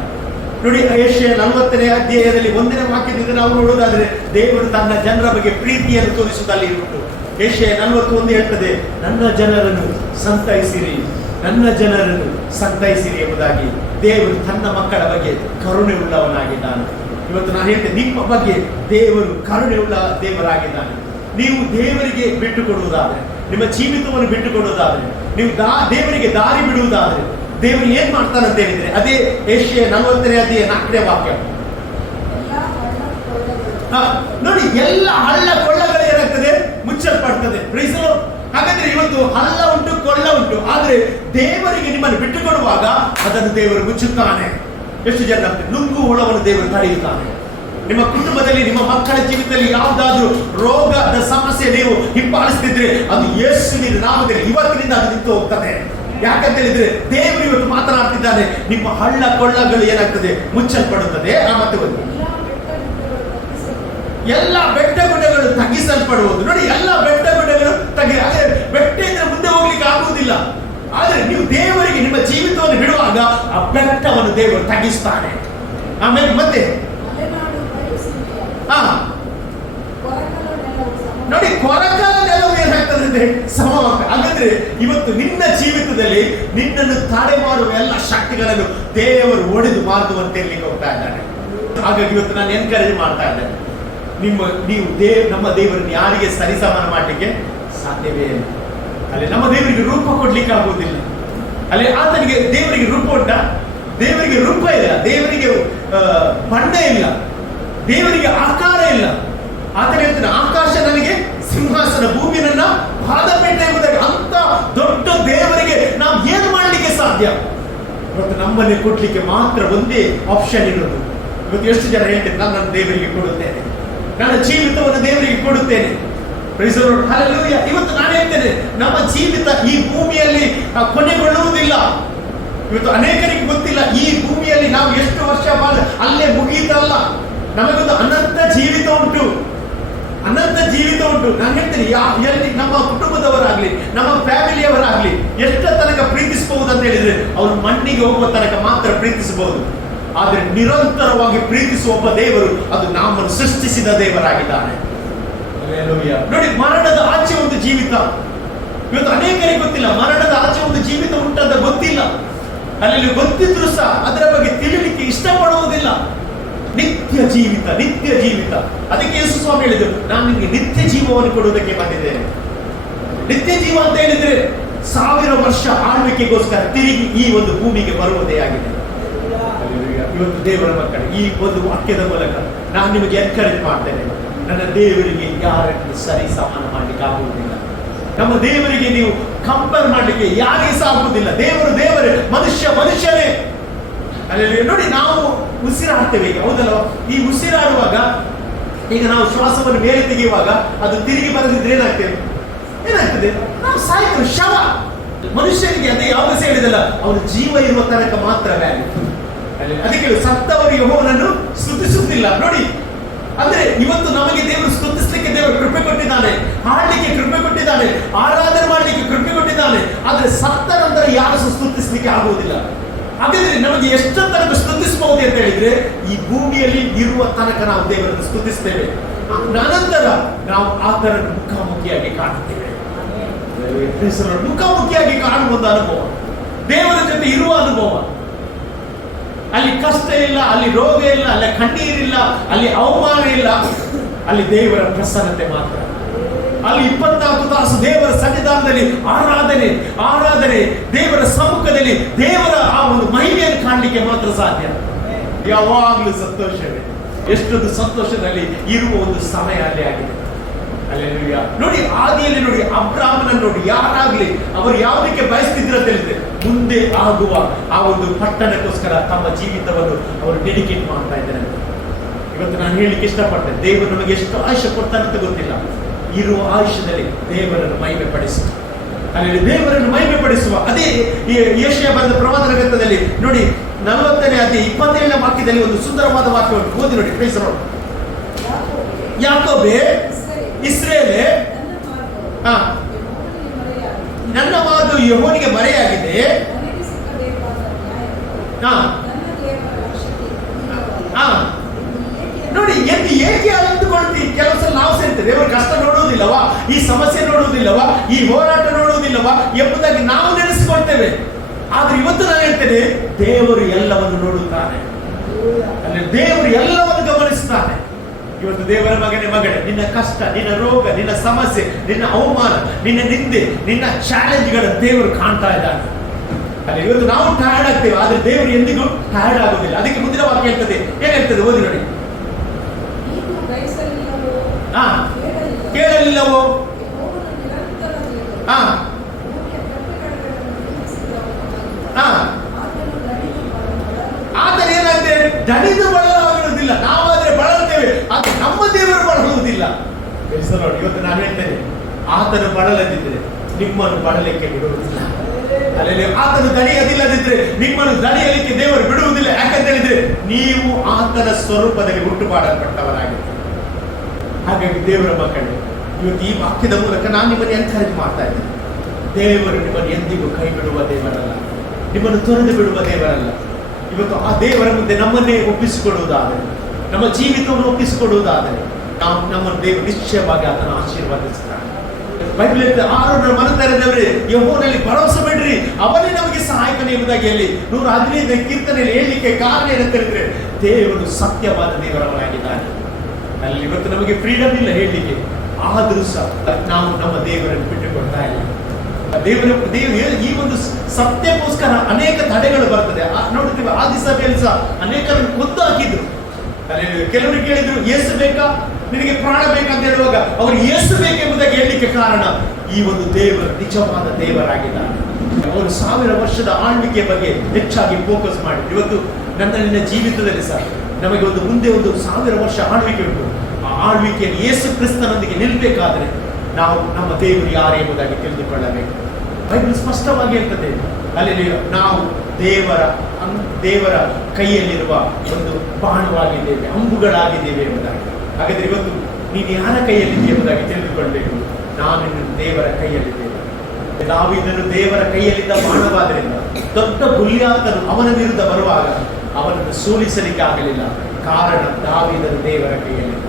ನೋಡಿ, ಯೆಶಾಯ 40ನೇ ಅಧ್ಯಾಯದಲ್ಲಿ 1ನೇ ವಾಕ್ಯದಿಂದ ನಾವು ನೋಡುವುದಾದ್ರೆ ದೇವರು ತನ್ನ ಜನರ ಬಗ್ಗೆ ಪ್ರೀತಿಯನ್ನು ತೋರಿಸುವುದಲ್ಲಿ ಉಂಟು. ಯೆಶಾಯ 41 ಹೇಳ್ತದೆ, ನನ್ನ ಜನರನ್ನು ಸಂತೈಸಿರಿ, ನನ್ನ ಜನರನ್ನು ಸಂತೈಸಿರಿ ಎಂಬುದಾಗಿ ದೇವರು ತನ್ನ ಮಕ್ಕಳ ಬಗ್ಗೆ ಕರುಣೆ ಉಳ್ಳವನಾಗಿದ್ದಾನೆ. ಇವತ್ತು ನಾನು ಹೇಳ್ತೇನೆ, ನಿಮ್ಮ ಬಗ್ಗೆ ದೇವರು ಕರುಣೆ ಉಳ್ಳ ದೇವರಾಗಿದ್ದಾನೆ. ನೀವು ದೇವರಿಗೆ ಬಿಟ್ಟು ಕೊಡುವುದಾದ್ರೆ, ನಿಮ್ಮ ಜೀವಿತವನ್ನು ಬಿಟ್ಟು ಕೊಡುವುದಾದ್ರೆ, ನೀವು ದೇವರಿಗೆ ದಾರಿ ಬಿಡುವುದಾದ್ರೆ ದೇವರು ಏನ್ ಮಾಡ್ತಾನೆ ಅಂತ ಹೇಳಿದ್ರೆ, ಅದೇ ಯೆಶಾಯ 40ನೇ ಅಧ್ಯಾಯ 4ನೇ ವಾಕ್ಯ. ನೋಡಿ, ಎಲ್ಲ ಹಳ್ಳ ಕೊಳ್ಳಗಳು ಏನಾಗ್ತದೆ, ಮುಚ್ಚಲ್ಪಡ್ತದೆ. ಹಾಗಾದ್ರೆ ಇವತ್ತು ಹಳ್ಳ ಉಂಟು, ಕೊಳ್ಳ ಉಂಟು, ಆದ್ರೆ ದೇವರಿಗೆ ನಿಮ್ಮನ್ನು ಬಿಟ್ಟು ಕೊಡುವಾಗ ಅದನ್ನು ದೇವರು ಮುಚ್ಚುತ್ತಾನೆ. ಎಷ್ಟು ಜನ ನುಂಗು ಹುಳವನ್ನು ದೇವರು ತಡೆಯುತ್ತಾನೆ. ನಿಮ್ಮ ಕುಟುಂಬದಲ್ಲಿ, ನಿಮ್ಮ ಮಕ್ಕಳ ಜೀವಿತದಲ್ಲಿ ಯಾವುದಾದ್ರೂ ರೋಗದ ಸಮಸ್ಯೆ ನೀವು ಹಿಂಬಾಲಿಸ್ತಿದ್ರೆ ಅದು ಯೇಸುವಿನ ನಾಮದಲ್ಲಿ ಇವತ್ತಿನಿಂದ ಅದು ನಿಂತು ಹೋಗ್ತದೆ. ಯಾಕಂತ ಹೇಳಿದ್ರೆ ದೇವರು ಇವತ್ತು ಮಾತನಾಡ್ತಿದ್ದಾನೆ, ನಿಮ್ಮ ಹಳ್ಳ ಕೊಳ್ಳಗಳು ಏನಾಗ್ತದೆ, ಮುಚ್ಚಲ್ಪಡುತ್ತದೆ. ಮತ್ತೆ ಒಂದು ಎಲ್ಲ ಬೆಟ್ಟ ಗುಡ್ಡಗಳು ತಗ್ಗಿಸಲ್ಪಡುವುದು. ನೋಡಿ, ಎಲ್ಲ ಬೆಟ್ಟ ಗುಡ್ಡಗಳು ಬೆಟ್ಟ ಇದ್ರೆ ಮುಂದೆ ಹೋಗ್ಲಿಕ್ಕೆ ಆಗುವುದಿಲ್ಲ. ಆದ್ರೆ ನೀವು ದೇವರಿಗೆ ನಿಮ್ಮ ಜೀವಿತವನ್ನು ಬಿಡುವಾಗ ಆ ಬೆಟ್ಟವನ್ನು ದೇವರು ತಗ್ಗಿಸ್ತಾನೆ. ಆಮೇಲೆ ಮತ್ತೆ ನೋಡಿ, ಕೊರಕಲ ನೆಲವು ಏನಾಗ್ತದೆ ಅಂದ್ರೆ ಸಮವಾಗ್ತದೆ. ಹಾಗಾದ್ರೆ ಇವತ್ತು ನಿನ್ನ ಜೀವಿತದಲ್ಲಿ ನಿನ್ನನ್ನು ತಡೆ ಮಾಡುವ ಎಲ್ಲ ಶಕ್ತಿಗಳನ್ನು ದೇವರು ಒಡೆದು ಮಾರುವಂತೆ ಹೋಗ್ತಾ ಇದ್ದಾನೆ. ಹಾಗಾಗಿ ಇವತ್ತು ನಾನು ಎನ್ಕರೇಜ್ ಮಾಡ್ತಾ ಇದ್ದೇನೆ, ನೀವು ನಮ್ಮ ದೇವರನ್ನು ಯಾರಿಗೆ ಸರಿಸಮಾನ ಮಾಡಲಿಕ್ಕೆ ಸಾಧ್ಯವೇ ಇಲ್ಲ. ಅಲ್ಲಿ ನಮ್ಮ ದೇವರಿಗೆ ರೂಪ ಕೊಡ್ಲಿಕ್ಕೆ ಆಗುವುದಿಲ್ಲ. ಅಲ್ಲಿ ಆತನಿಗೆ ದೇವರಿಗೆ ರೂಪ ಉಂಟ? ದೇವರಿಗೆ ರೂಪ ಇಲ್ಲ, ದೇವರಿಗೆ ಬಣ್ಣ ಇಲ್ಲ, ದೇವರಿಗೆ ಆಕಾರ ಇಲ್ಲ. ಆತನ ಹೇಳ್ತಾನೆ, ಆಕಾಶ ನನಗೆ ಸಿಂಹಾಸನ, ಭೂಮಿ ನನ್ನ ಪಾದಪೀಠ ಎಂಬುದಾಗಿ. ಅಂತ ದೊಡ್ಡ ದೇವರಿಗೆ ನಾವು ಏನು ಮಾಡಲಿಕ್ಕೆ ಸಾಧ್ಯ? ಇವತ್ತು ನಮ್ಮಲ್ಲಿ ಕೊಡ್ಲಿಕ್ಕೆ ಮಾತ್ರ ಒಂದೇ ಆಪ್ಷನ್ ಇರೋದು. ಇವತ್ತು ಎಷ್ಟು ಜನ ಹೇಳ್ತೇನೆ, ನಾನು ನನ್ನ ದೇವರಿಗೆ ಕೊಡುತ್ತೇನೆ, ನನ್ನ ಜೀವಿತವನ್ನು ದೇವರಿಗೆ ಕೊಡುತ್ತೇನೆ. ಇವತ್ತು ನಾನು ಹೇಳ್ತೇನೆ, ನಮ್ಮ ಜೀವಿತ ಈ ಭೂಮಿಯಲ್ಲಿ ಕೊನೆಗೊಳ್ಳುವುದಿಲ್ಲ. ಇವತ್ತು ಅನೇಕರಿಗೆ ಗೊತ್ತಿಲ್ಲ, ಈ ಭೂಮಿಯಲ್ಲಿ ನಾವು ಎಷ್ಟು ವರ್ಷ ಅಲ್ಲೇ ಮುಗಿಯಿತಲ್ಲ, ನಮಗೊಂದು ಅನಂತ ಜೀವಿತ ಉಂಟು, ಅನಂತ ಜೀವಿತ ಉಂಟು. ನಾನು ಹೇಳ್ತೇನೆ, ಎಲ್ಲಿ ನಮ್ಮ ಕುಟುಂಬದವರಾಗ್ಲಿ, ನಮ್ಮ ಫ್ಯಾಮಿಲಿಯವರಾಗ್ಲಿ ಎಷ್ಟು ತನಕ ಪ್ರೀತಿಸಬಹುದು ಅಂತ ಹೇಳಿದ್ರೆ ಅವ್ರು ಮಣ್ಣಿಗೆ ಹೋಗುವ ತನಕ ಮಾತ್ರ ಪ್ರೀತಿಸಬಹುದು. ಆದ್ರೆ ನಿರಂತರವಾಗಿ ಪ್ರೀತಿಸುವ ಒಬ್ಬ ದೇವರು, ಅದು ನಮ್ಮನ್ನು ಸೃಷ್ಟಿಸಿದ ದೇವರಾಗಿದ್ದಾನೆ. ನೋಡಿ, ಮರಣದ ಆಚೆ ಒಂದು ಜೀವಿತ ಇವತ್ತು ಅನೇಕರಿಗೆ ಗೊತ್ತಿಲ್ಲ. ಮರಣದ ಆಚೆ ಒಂದು ಜೀವಿತ ಉಂಟಂತ ಗೊತ್ತಿಲ್ಲ. ಅಲ್ಲಿ ಗೊತ್ತಿದ್ರು ಸಹ ಅದರ ಬಗ್ಗೆ ತಿಳಿಲಿಕ್ಕೆ ಇಷ್ಟಪಡುವುದಿಲ್ಲ. ನಿತ್ಯ ಜೀವಿತ, ನಿತ್ಯ ಜೀವಿತ. ಅದಕ್ಕೆ ಯೇಸು ಸ್ವಾಮಿ ಹೇಳಿದ್ರು, ನಾನು ನಿಮಗೆ ನಿತ್ಯ ಜೀವವನ್ನು ಕೊಡುವುದಕ್ಕೆ ಬಂದಿದ್ದೇನೆ. ನಿತ್ಯ ಜೀವ ಅಂತ ಹೇಳಿದ್ರೆ 1000 ವರ್ಷ ಆಳ್ವಿಕೆಗೋಸ್ಕರ ತಿರುಗಿ ಈ ಒಂದು ಭೂಮಿಗೆ ಬರುವುದೇ ಆಗಿದೆ. ಇವತ್ತು ದೇವರ ಮಕ್ಕಳು, ಈ ಒಂದು ವಾಕ್ಯದ ಮೂಲಕ ನಾನು ನಿಮಗೆ ಎನ್ಕರೇಜ್ ಮಾಡ್ತೇನೆ, ನನ್ನ ದೇವರಿಗೆ ಯಾರನ್ನು ಸರಿ ಸಮಾನ ಮಾಡ್ಲಿಕ್ಕೆ ಆಗುವುದಿಲ್ಲ. ನಮ್ಮ ದೇವರಿಗೆ ನೀವು ಕಂಪೇರ್ ಮಾಡ್ಲಿಕ್ಕೆ ಯಾರಿಗೆ ಸಹ ಆಗುವುದಿಲ್ಲ. ದೇವರು ದೇವರೇ, ಮನುಷ್ಯ ಮನುಷ್ಯನೇ. ಅಲ್ಲಿ ನೋಡಿ, ನಾವು ಉಸಿರಾಡ್ತೇವೆ ಈಗ, ಹೌದಲ್ವ? ಈ ಉಸಿರಾಡುವಾಗ ಈಗ ನಾವು ಶ್ವಾಸವನ್ನು ಮೇಲೆ ತೆಗೆಯುವಾಗ ಅದು ತಿರುಗಿ ಬರದಿದ್ರೆ ಏನಾಗ್ತದೆ? ನಾವು ಸಾಯ್ತೇವೆ, ಶವ. ಮನುಷ್ಯನಿಗೆ ಅದೇ ಯಾವಾಗ ಹೇಳಿದಲ್ಲ, ಅವನು ಜೀವ ಇರುವ ತನಕ ಮಾತ್ರ ವ್ಯಾಲ್ಯೂ. ಅದಕ್ಕೆ ಸತ್ತವರು ಯೆಹೋವನನ್ನು ಸ್ತುತಿಸುತ್ತಿಲ್ಲ. ನೋಡಿ, ಅಂದ್ರೆ ಇವತ್ತು ನಮಗೆ ದೇವರು ಸ್ತುತಿಸಲಿಕ್ಕೆ ದೇವರು ಕೃಪೆ ಕೊಟ್ಟಿದ್ದಾನೆ, ಹಾಡಲಿಕ್ಕೆ ಕೃಪೆ ಕೊಟ್ಟಿದ್ದಾನೆ, ಆರಾಧನೆ ಮಾಡಲಿಕ್ಕೆ ಕೃಪೆ ಕೊಟ್ಟಿದ್ದಾನೆ. ಆದ್ರೆ ಸತ್ತ ನಂತರ ಯಾರು ಸ್ತುತಿಸಲಿಕ್ಕೆ ಆಗುವುದಿಲ್ಲ. ಹಾಗಾದ್ರೆ ನಮಗೆ ಎಷ್ಟು ತನಕ ಸ್ತುತಿಸಬಹುದು ಅಂತ ಹೇಳಿದ್ರೆ, ಈ ಭೂಮಿಯಲ್ಲಿ ಇರುವ ತನಕ ನಾವು ದೇವರನ್ನು ಸ್ತುತಿಸ್ತೇವೆ. ನಂತರ ನಾವು ಆತರ ಮುಖಾಮುಖಿಯಾಗಿ ಕಾಣುತ್ತೇವೆ. ಮುಖಾಮುಖಿಯಾಗಿ ಕಾಣುವ ಒಂದು ಅನುಭವ, ದೇವರ ಜೊತೆ ಇರುವ ಅನುಭವ. ಅಲ್ಲಿ ಕಷ್ಟ ಇಲ್ಲ, ಅಲ್ಲಿ ರೋಗ ಇಲ್ಲ, ಅಲ್ಲಿ ಕಣ್ಣೀರಿಲ್ಲ, ಅಲ್ಲಿ ಅವಮಾನ ಇಲ್ಲ, ಅಲ್ಲಿ ದೇವರ ಪ್ರಸನ್ನತೆ ಮಾತ್ರ. ಅಲ್ಲಿ 24 ತಾಸು ದೇವರ ಸನ್ನಿಧಾನದಲ್ಲಿ ಆರಾಧನೆ, ಆರಾಧನೆ, ದೇವರ ಸಮ್ಮುಖದಲ್ಲಿ ದೇವರ ಆ ಒಂದು ಮಹಿಮೆಯನ್ನು ಕಾಣಲಿಕ್ಕೆ ಮಾತ್ರ ಸಾಧ್ಯ. ಯಾವಾಗಲೂ ಸಂತೋಷವೇ. ಎಷ್ಟೊಂದು ಸಂತೋಷದಲ್ಲಿ ಇರುವ ಒಂದು ಸಮಯ ಅಲ್ಲಿ ಆಗಿದೆ. ಹಲ್ಲೆಲೂಯಾ. ನೋಡಿ ಆದಿಯಲ್ಲಿ ನೋಡಿ ಅಬ್ರಾಮನನ್ನು ನೋಡಿ, ಯಾರಾಗ್ಲಿ ಅವರು ಯಾವುದಕ್ಕೆ ಬಯಸ್ತಿದ್ರು ಅಂತ ಹೇಳಿದ್ರೆ ಮುಂದೆ ಆಗುವ ಆ ಒಂದು ಪಟ್ಟಣಕ್ಕೋಸ್ಕರ ತಮ್ಮ ಜೀವಿತವನ್ನು ಅವರು ಡೆಡಿಕೇಟ್ ಮಾಡ್ತಾ ಇದ್ದಾರೆ. ಇವತ್ತು ನಾನು ಹೇಳಲಿಕ್ಕೆ ಇಷ್ಟಪಡ್ತೇನೆ, ದೇವರು ನಮಗೆ ಎಷ್ಟು ಆಯುಷ್ಯ ಕೊಡ್ತಾರಂತ ಗೊತ್ತಿಲ್ಲ. ಇರುವ ಆಯುಷ್ಯದಲ್ಲಿ ದೇವರನ್ನು ಮಹಿಮೆ ಪಡಿಸುವ, ಅಲ್ಲಿ ದೇವರನ್ನು ಮಹಿಮೆ ಪಡಿಸುವ ಅದೇ ಯೆಶಾಯ ಬರೆದ ಪ್ರವಾದನ ಗ್ರಂಥದಲ್ಲಿ ನೋಡಿ 40ನೇ ಅಧ್ಯಾಯ 27ನೇ ವಾಕ್ಯದಲ್ಲಿ ಒಂದು ಸುಂದರವಾದ ವಾಕ್ಯವನ್ನು ಓದಿ ನೋಡಿ. Praise the lord. ಯಾಕೋಬೇ, ಇಸ್ರೇಲೇ, ನನ್ನ ಮಾತು ಯೆಹೋವನಿಗೆ ಮರೆಯಾಗಿದೆ. ನೋಡಿ ಏಕೆ ಅಂದುಕೊಳ್ತಿ? ಕೆಲವು ಸಲ ನಾವು ಸೇರ್ತೇವೆ, ದೇವರ ಕಷ್ಟ ನೋಡುವುದಿಲ್ಲವಾ, ಈ ಸಮಸ್ಯೆ ನೋಡುವುದಿಲ್ಲವಾ, ಈ ಹೋರಾಟ ನೋಡುವುದಿಲ್ಲವಾ ಎಂಬುದಾಗಿ ನಾವು ನೆನೆಸಿಕೊಳ್ತೇವೆ. ಆದ್ರೆ ಇವತ್ತು ನಾನು ಹೇಳ್ತೇನೆ, ದೇವರು ಎಲ್ಲವನ್ನು ನೋಡುತ್ತಾನೆ, ಅಲ್ಲಿ ದೇವರು ಎಲ್ಲವನ್ನು ಗಮನಿಸುತ್ತಾನೆ. ಇವತ್ತು ದೇವರ ಮಗನೇ, ನಿನ್ನ ಕಷ್ಟ, ನಿನ್ನ ರೋಗ, ನಿನ್ನ ಸಮಸ್ಯೆ, ನಿನ್ನ ಅವಮಾನ, ನಿನ್ನ ನಿಂದೆ, ನಿನ್ನ ಚಾಲೆಂಜ್ಗಳ ದೇವರು ಕಾಣ್ತಾ ಇದ್ದಾನೆ. ಅಲ್ಲಿ ಇವತ್ತು ನಾವು ಟಯರ್ಡ್ ಆಗ್ತೇವೆ, ಆದ್ರೆ ದೇವರು ಎಂದಿಗೂ ಟಯರ್ಡ್ ಆಗುದಿಲ್ಲ. ಅದಕ್ಕೆ ಮುಂದಿನ ವಾಕ್ಯ ಹೇಳ್ತದೆ, ಏನ್ ಹೇಳ್ತದೆ ಓದಿ ನೋಡಿ. ಕೇಳಲಿಲ್ಲವೋ? ಆದರೆ ಏನಾಗುತ್ತೆ, ದಣಿದು ಬಳಲುವುದಿಲ್ಲ. ನಾವಾದ್ರೆ ಬಳಲ್ತೇವೆ, ಆದ್ರೆ ನಮ್ಮ ದೇವರು ಬಳಲುವುದಿಲ್ಲ. ಇವತ್ತು ನಾನು ಹೇಳ್ತೇನೆ, ಆತನು ಬಳಲದಿದ್ದರೆ ನಿಮ್ಮನ್ನು ಬಳಲಿಕ್ಕೆ ಬಿಡುವುದಿಲ್ಲ. ಅಲ್ಲಿ ಆತನು ದಣಿಯದಿಲ್ಲದಿದ್ರೆ ನಿಮ್ಮನ್ನು ದಣಿಯಲಿಕ್ಕೆ ದೇವರು ಬಿಡುವುದಿಲ್ಲ. ಯಾಕಂತ ಹೇಳಿದ್ರೆ ನೀವು ಆತನ ಸ್ವರೂಪದಲ್ಲಿ ಹುಟ್ಟು ಮಾಡಲ್ಪಟ್ಟವರಾಗಿದ್ದೀರಿ. ಹಾಗಾಗಿ ದೇವರ ಮಕ್ಕಳು, ಇವತ್ತು ಈ ವಾಕ್ಯದ ಮೂಲಕ ನಾನು ನಿಮ್ಮನ್ನು ಎನ್ಕರೇಜ್ ಮಾಡ್ತಾ ಇದ್ದೇನೆ. ದೇವರು ನಿಮ್ಮನ್ನು ಎಂದಿಗೂ ಕೈ ಬಿಡುವ ದೇವರಲ್ಲ, ನಿಮ್ಮನ್ನು ತೊರೆದು ಬಿಡುವ ದೇವರಲ್ಲ. ಇವತ್ತು ಆ ದೇವರ ಮುಂದೆ ನಮ್ಮನ್ನೇ ಒಪ್ಪಿಸಿಕೊಡುವುದಾದರೆ, ನಮ್ಮ ಜೀವಿತವನ್ನು ಒಪ್ಪಿಸಿಕೊಡುವುದಾದರೆ ನಾವು ನಮ್ಮನ್ನು ದೇವರು ನಿಶ್ಚಯವಾಗಿ ಅದನ್ನು ಆಶೀರ್ವಾದಿಸ್ತಾರೆ. ಬೈಬಲ್ ಆರೋಗ್ಯ ಮನ ತೆರೆದವರೇ, ಯೆಹೋವನಲ್ಲಿ ಭರವಸೆ ಬಿಡ್ರಿ, ಅವನೇ ನಮಗೆ ಸಹಾಯಕನೇ ಎಂಬುದಾಗಿ ಹೇಳಿ 115ನೇ ಕೀರ್ತನೆಯಲ್ಲಿ ಹೇಳಲಿಕ್ಕೆ ಕಾರಣ ಏನಂತ ಹೇಳಿದ್ರೆ, ದೇವರು ಸತ್ಯವಾದ ದೇವರವರಾಗಿದ್ದಾನೆ. ಅಲ್ಲಿ ಇವತ್ತು ನಮಗೆ ಫ್ರೀಡಮ್ ಇಲ್ಲ ಹೇಳಲಿಕ್ಕೆ, ಆದರೂ ಸಹ ನಾವು ನಮ್ಮ ದೇವರನ್ನು ಬಿಟ್ಟುಕೊಡ್ತಾ ಇಲ್ಲ. ದೇವರು ಈ ಒಂದು ಸತ್ಯಕ್ಕೋಸ್ಕರ ಅನೇಕ ತಡೆಗಳು ಬರ್ತದೆ. ನೋಡ್ತೀವಿ ಆದಿಸಭೆಯಲ್ಲಿ ಸಹ ಅನೇಕರನ್ನು ಕೊಂದು ಹಾಕಿದ್ರು. ಕೆಲವರು ಕೇಳಿದ್ರು, ಯೇಸು ಬೇಕಾ, ನಿನಗೆ ಪ್ರಾಣ ಬೇಕಂತ ಹೇಳುವಾಗ ಅವರು ಯೇಸು ಬೇಕೆಂಬುದಾಗಿ ಹೇಳಲಿಕ್ಕೆ ಕಾರಣ, ಈ ಒಂದು ದೇವರು ನಿಜವಾದ ದೇವರಾಗಿದ್ದಾನೆ. ಅವರು 1000 ವರ್ಷದ ಆಳ್ವಿಕೆ ಬಗ್ಗೆ ಹೆಚ್ಚಾಗಿ ಫೋಕಸ್ ಮಾಡಿ, ಇವತ್ತು ನಿನ್ನ ಜೀವಿತದಲ್ಲಿ ಸಹ ನಮಗೆ ಒಂದು ಮುಂದೆ ಒಂದು 1000 ವರ್ಷ ಆಳ್ವಿಕೆ ಉಂಟು. ಆ ಆಳ್ವಿಕೆಯನ್ನು ಯೇಸು ಕ್ರಿಸ್ತನೊಂದಿಗೆ ನಿಲ್ಲಬೇಕಾದ್ರೆ ನಾವು ನಮ್ಮ ದೇವರು ಯಾರು ಎಂಬುದಾಗಿ ತಿಳಿದುಕೊಳ್ಳಬೇಕು. ಬೈಬಲ್ ಸ್ಪಷ್ಟವಾಗಿ ಹೇಳ್ತದೆ, ಅಲ್ಲಿ ನಾವು ದೇವರ ಕೈಯಲ್ಲಿರುವ ಒಂದು ಬಾಣವಾಗಿದ್ದೇವೆ, ಅಂಬುಗಳಾಗಿದ್ದೇವೆ ಎಂಬುದಾಗಿ. ಹಾಗಾದ್ರೆ ಇವತ್ತು ನೀನು ಯಾರ ಕೈಯಲ್ಲಿದ್ದೀಯ ಎಂಬುದಾಗಿ ತಿಳಿದುಕೊಳ್ಬೇಕು. ನಾನು ದೇವರ ಕೈಯಲ್ಲಿದ್ದೇವೆ. ದಾವೀದನು ದೇವರ ಕೈಯಲ್ಲಿದ್ದ ಬಾಣವಾದ್ದರಿಂದ ದೊಡ್ಡ ಗುಲ್ಯಾತನು ಅವನ ವಿರುದ್ಧ ಬರುವಾಗ ಅವನನ್ನು ಸೋಲಿಸಲಿಕ್ಕೆ ಆಗಲಿಲ್ಲ. ಕಾರಣ ದಾವೀದನು ದೇವರ ಕೈಯಲ್ಲಿದ್ದ.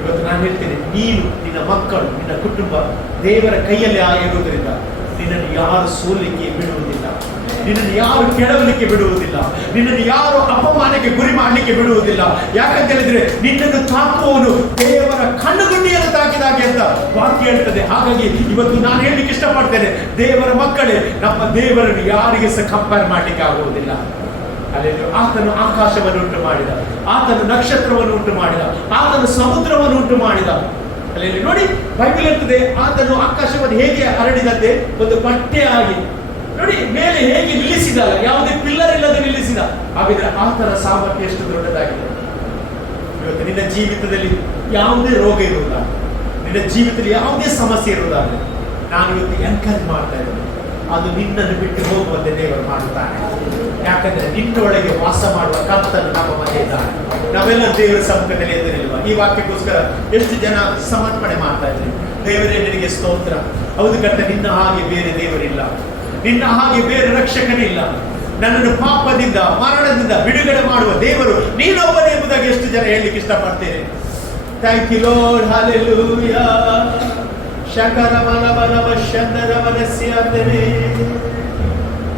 ಇವತ್ತು ನಾನು ಹೇಳ್ತೇನೆ, ನೀನು, ನಿನ್ನ ಮಕ್ಕಳು, ನಿನ್ನ ಕುಟುಂಬ ದೇವರ ಕೈಯಲ್ಲಿ ಆಗಿರುವುದರಿಂದ ನಿನ್ನನ್ನು ಯಾರು ಸೋಲಿಕ್ಕೆ ಬಿಡುವುದಿಲ್ಲ, ನಿನ್ನನ್ನು ಯಾರು ಕೆಡವಲಿಕ್ಕೆ ಬಿಡುವುದಿಲ್ಲ, ನಿನ್ನನ್ನು ಯಾರು ಅಪಮಾನಕ್ಕೆ ಗುರಿ ಮಾಡಲಿಕ್ಕೆ ಬಿಡುವುದಿಲ್ಲ. ಯಾಕಂತ ಹೇಳಿದ್ರೆ ನಿನ್ನನ್ನು ತಾಕುವವನು ದೇವರ ಕಣ್ಣುಗುಂಡಿಯನ್ನು ತಾಕಿದಾಗೆ ಅಂತ ವಾಕ್ಯ ಹೇಳ್ತದೆ. ಹಾಗಾಗಿ ಇವತ್ತು ನಾನು ಹೇಳಲಿಕ್ಕೆ ಇಷ್ಟಪಡ್ತೇನೆ, ದೇವರ ಮಕ್ಕಳೇ, ನಮ್ಮ ದೇವರನ್ನು ಯಾರಿಗೆ ಸಹ ಕಂಪೇರ್ ಮಾಡಲಿಕ್ಕೆ ಆಗುವುದಿಲ್ಲ. ಅಲ್ಲಿ ಆತನು ಆಕಾಶವನ್ನು ಉಂಟು ಮಾಡಿದ, ಆತನು ನಕ್ಷತ್ರವನ್ನು ಉಂಟು ಮಾಡಿದ, ಆತನು ಸಮುದ್ರವನ್ನು ಉಂಟು ಮಾಡಿದ. ಅಲ್ಲಿ ನೋಡಿ ಬೈಬಲ್ ಇರ್ತದೆ, ಆತನು ಆಕಾಶವನ್ನು ಹೇಗೆ ಹರಡಿದಂತೆ ಒಂದು ಬಟ್ಟೆ ಆಗಿ ನೋಡಿ ಮೇಲೆ ಹೇಗೆ ನಿಲ್ಲಿಸಿದ, ಯಾವುದೇ ಪಿಲ್ಲರ್ ಇಲ್ಲದೆ ನಿಲ್ಲಿಸಿದ. ಹಾಗಿದ್ರೆ ಆತನ ಸಾಮರ್ಥ್ಯ ಎಷ್ಟು ದೊಡ್ಡದಾಗಿದೆ. ಇವತ್ತು ನಿನ್ನ ಜೀವಿತದಲ್ಲಿ ಯಾವುದೇ ರೋಗ ಇರುವುದಿಲ್ಲ, ನಿನ್ನ ಜೀವಿತದಲ್ಲಿ ಯಾವುದೇ ಸಮಸ್ಯೆ ಇರುವುದಾದ್ರೆ ನಾನು ಇವತ್ತು ಎನ್ಕರೇಜ್ ಮಾಡ್ತಾ ಇದ್ದೇನೆ, ಅದು ನಿನ್ನನ್ನು ಬಿಟ್ಟು ಹೋಗುವಂತೆ ದೇವರು ಮಾಡುತ್ತಾನೆ. ಯಾಕಂದ್ರೆ ನಿನ್ನೊಳಗೆ ವಾಸ ಮಾಡುವ ಕರ್ತನು ನಮ್ಮ ಮಧ್ಯೆ ಇದ್ದಾನೆ. ನಾವೆಲ್ಲ ದೇವರ ಸಮ್ಮುಖದಲ್ಲಿ ಎದುರಿಲ್ವಾ? ಈ ವಾಕ್ಯಕ್ಕೋಸ್ಕರ ಎಷ್ಟು ಜನ ಸಮರ್ಪಣೆ ಮಾಡ್ತಾ ಇದ್ದಾರೆ. ದೇವರೇ ನಿನಗೆ ಸ್ತೋತ್ರ. ಹೌದು ಕರ್ತ, ನಿನ್ನ ಹಾಗೆ ಬೇರೆ ದೇವರಿಲ್ಲ, ನಿನ್ನ ಹಾಗೆ ಬೇರೆ ರಕ್ಷಕನಿಲ್ಲ. ನನ್ನನ್ನು ಪಾಪದಿಂದ ಮರಣದಿಂದ ಬಿಡುಗಡೆ ಮಾಡುವ ದೇವರು ನೀನೊಬ್ಬನೇ ಎಂಬುದಾಗಿ ಎಷ್ಟು ಜನ ಹೇಳಲಿಕ್ಕೆ ಇಷ್ಟಪಡ್ತೇನೆ. Thank you lord, hallelujah. ಶಕರಮನಮನಮಶಂದರಮನಸ್ಯಾತನೇ,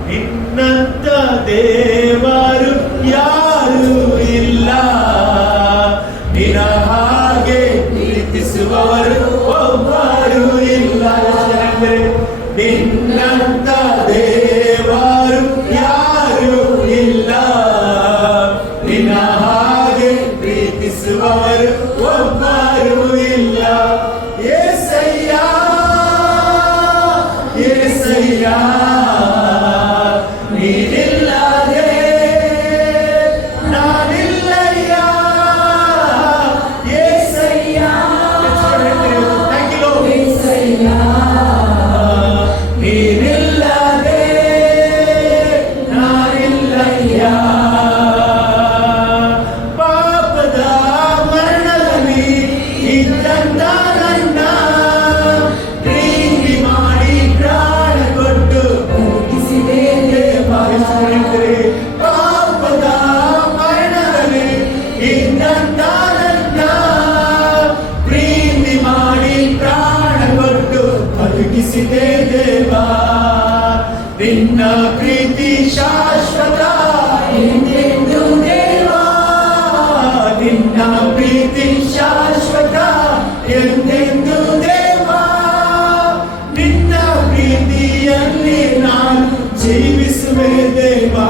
ನಿನ್ನಂತ ದೇವರು ಯಾರು ಇಲ್ಲ, ನಿನ್ನ ಹಾಗೆ ಪ್ರೀತಿಸುವವರು ಒಬ್ಬರು ಇಲ್ಲ. ನಿನ್ನಂತ ದೇವರು ಯಾರು ಇಲ್ಲ, ನಿನ್ನ ಹಾಗೆ ಪ್ರೀತಿಸುವವರು ಒಬ್ಬರು ಇಲ್ಲ. ದೇವಾ, ನಿನ್ನ ಪ್ರೀತಿ ಶಾಶ್ವತ ಎಂದೆಂದು ದೇವಾ, ನಿನ್ನ ಪ್ರೀತಿ ಶಾಶ್ವತ ಎಂದೆಂದು ದೇವಾ, ನಿನ್ನ ಪ್ರೀತಿಯಲ್ಲಿ ನಾನು ಜೀವಿಸುವೆ ದೇವಾ,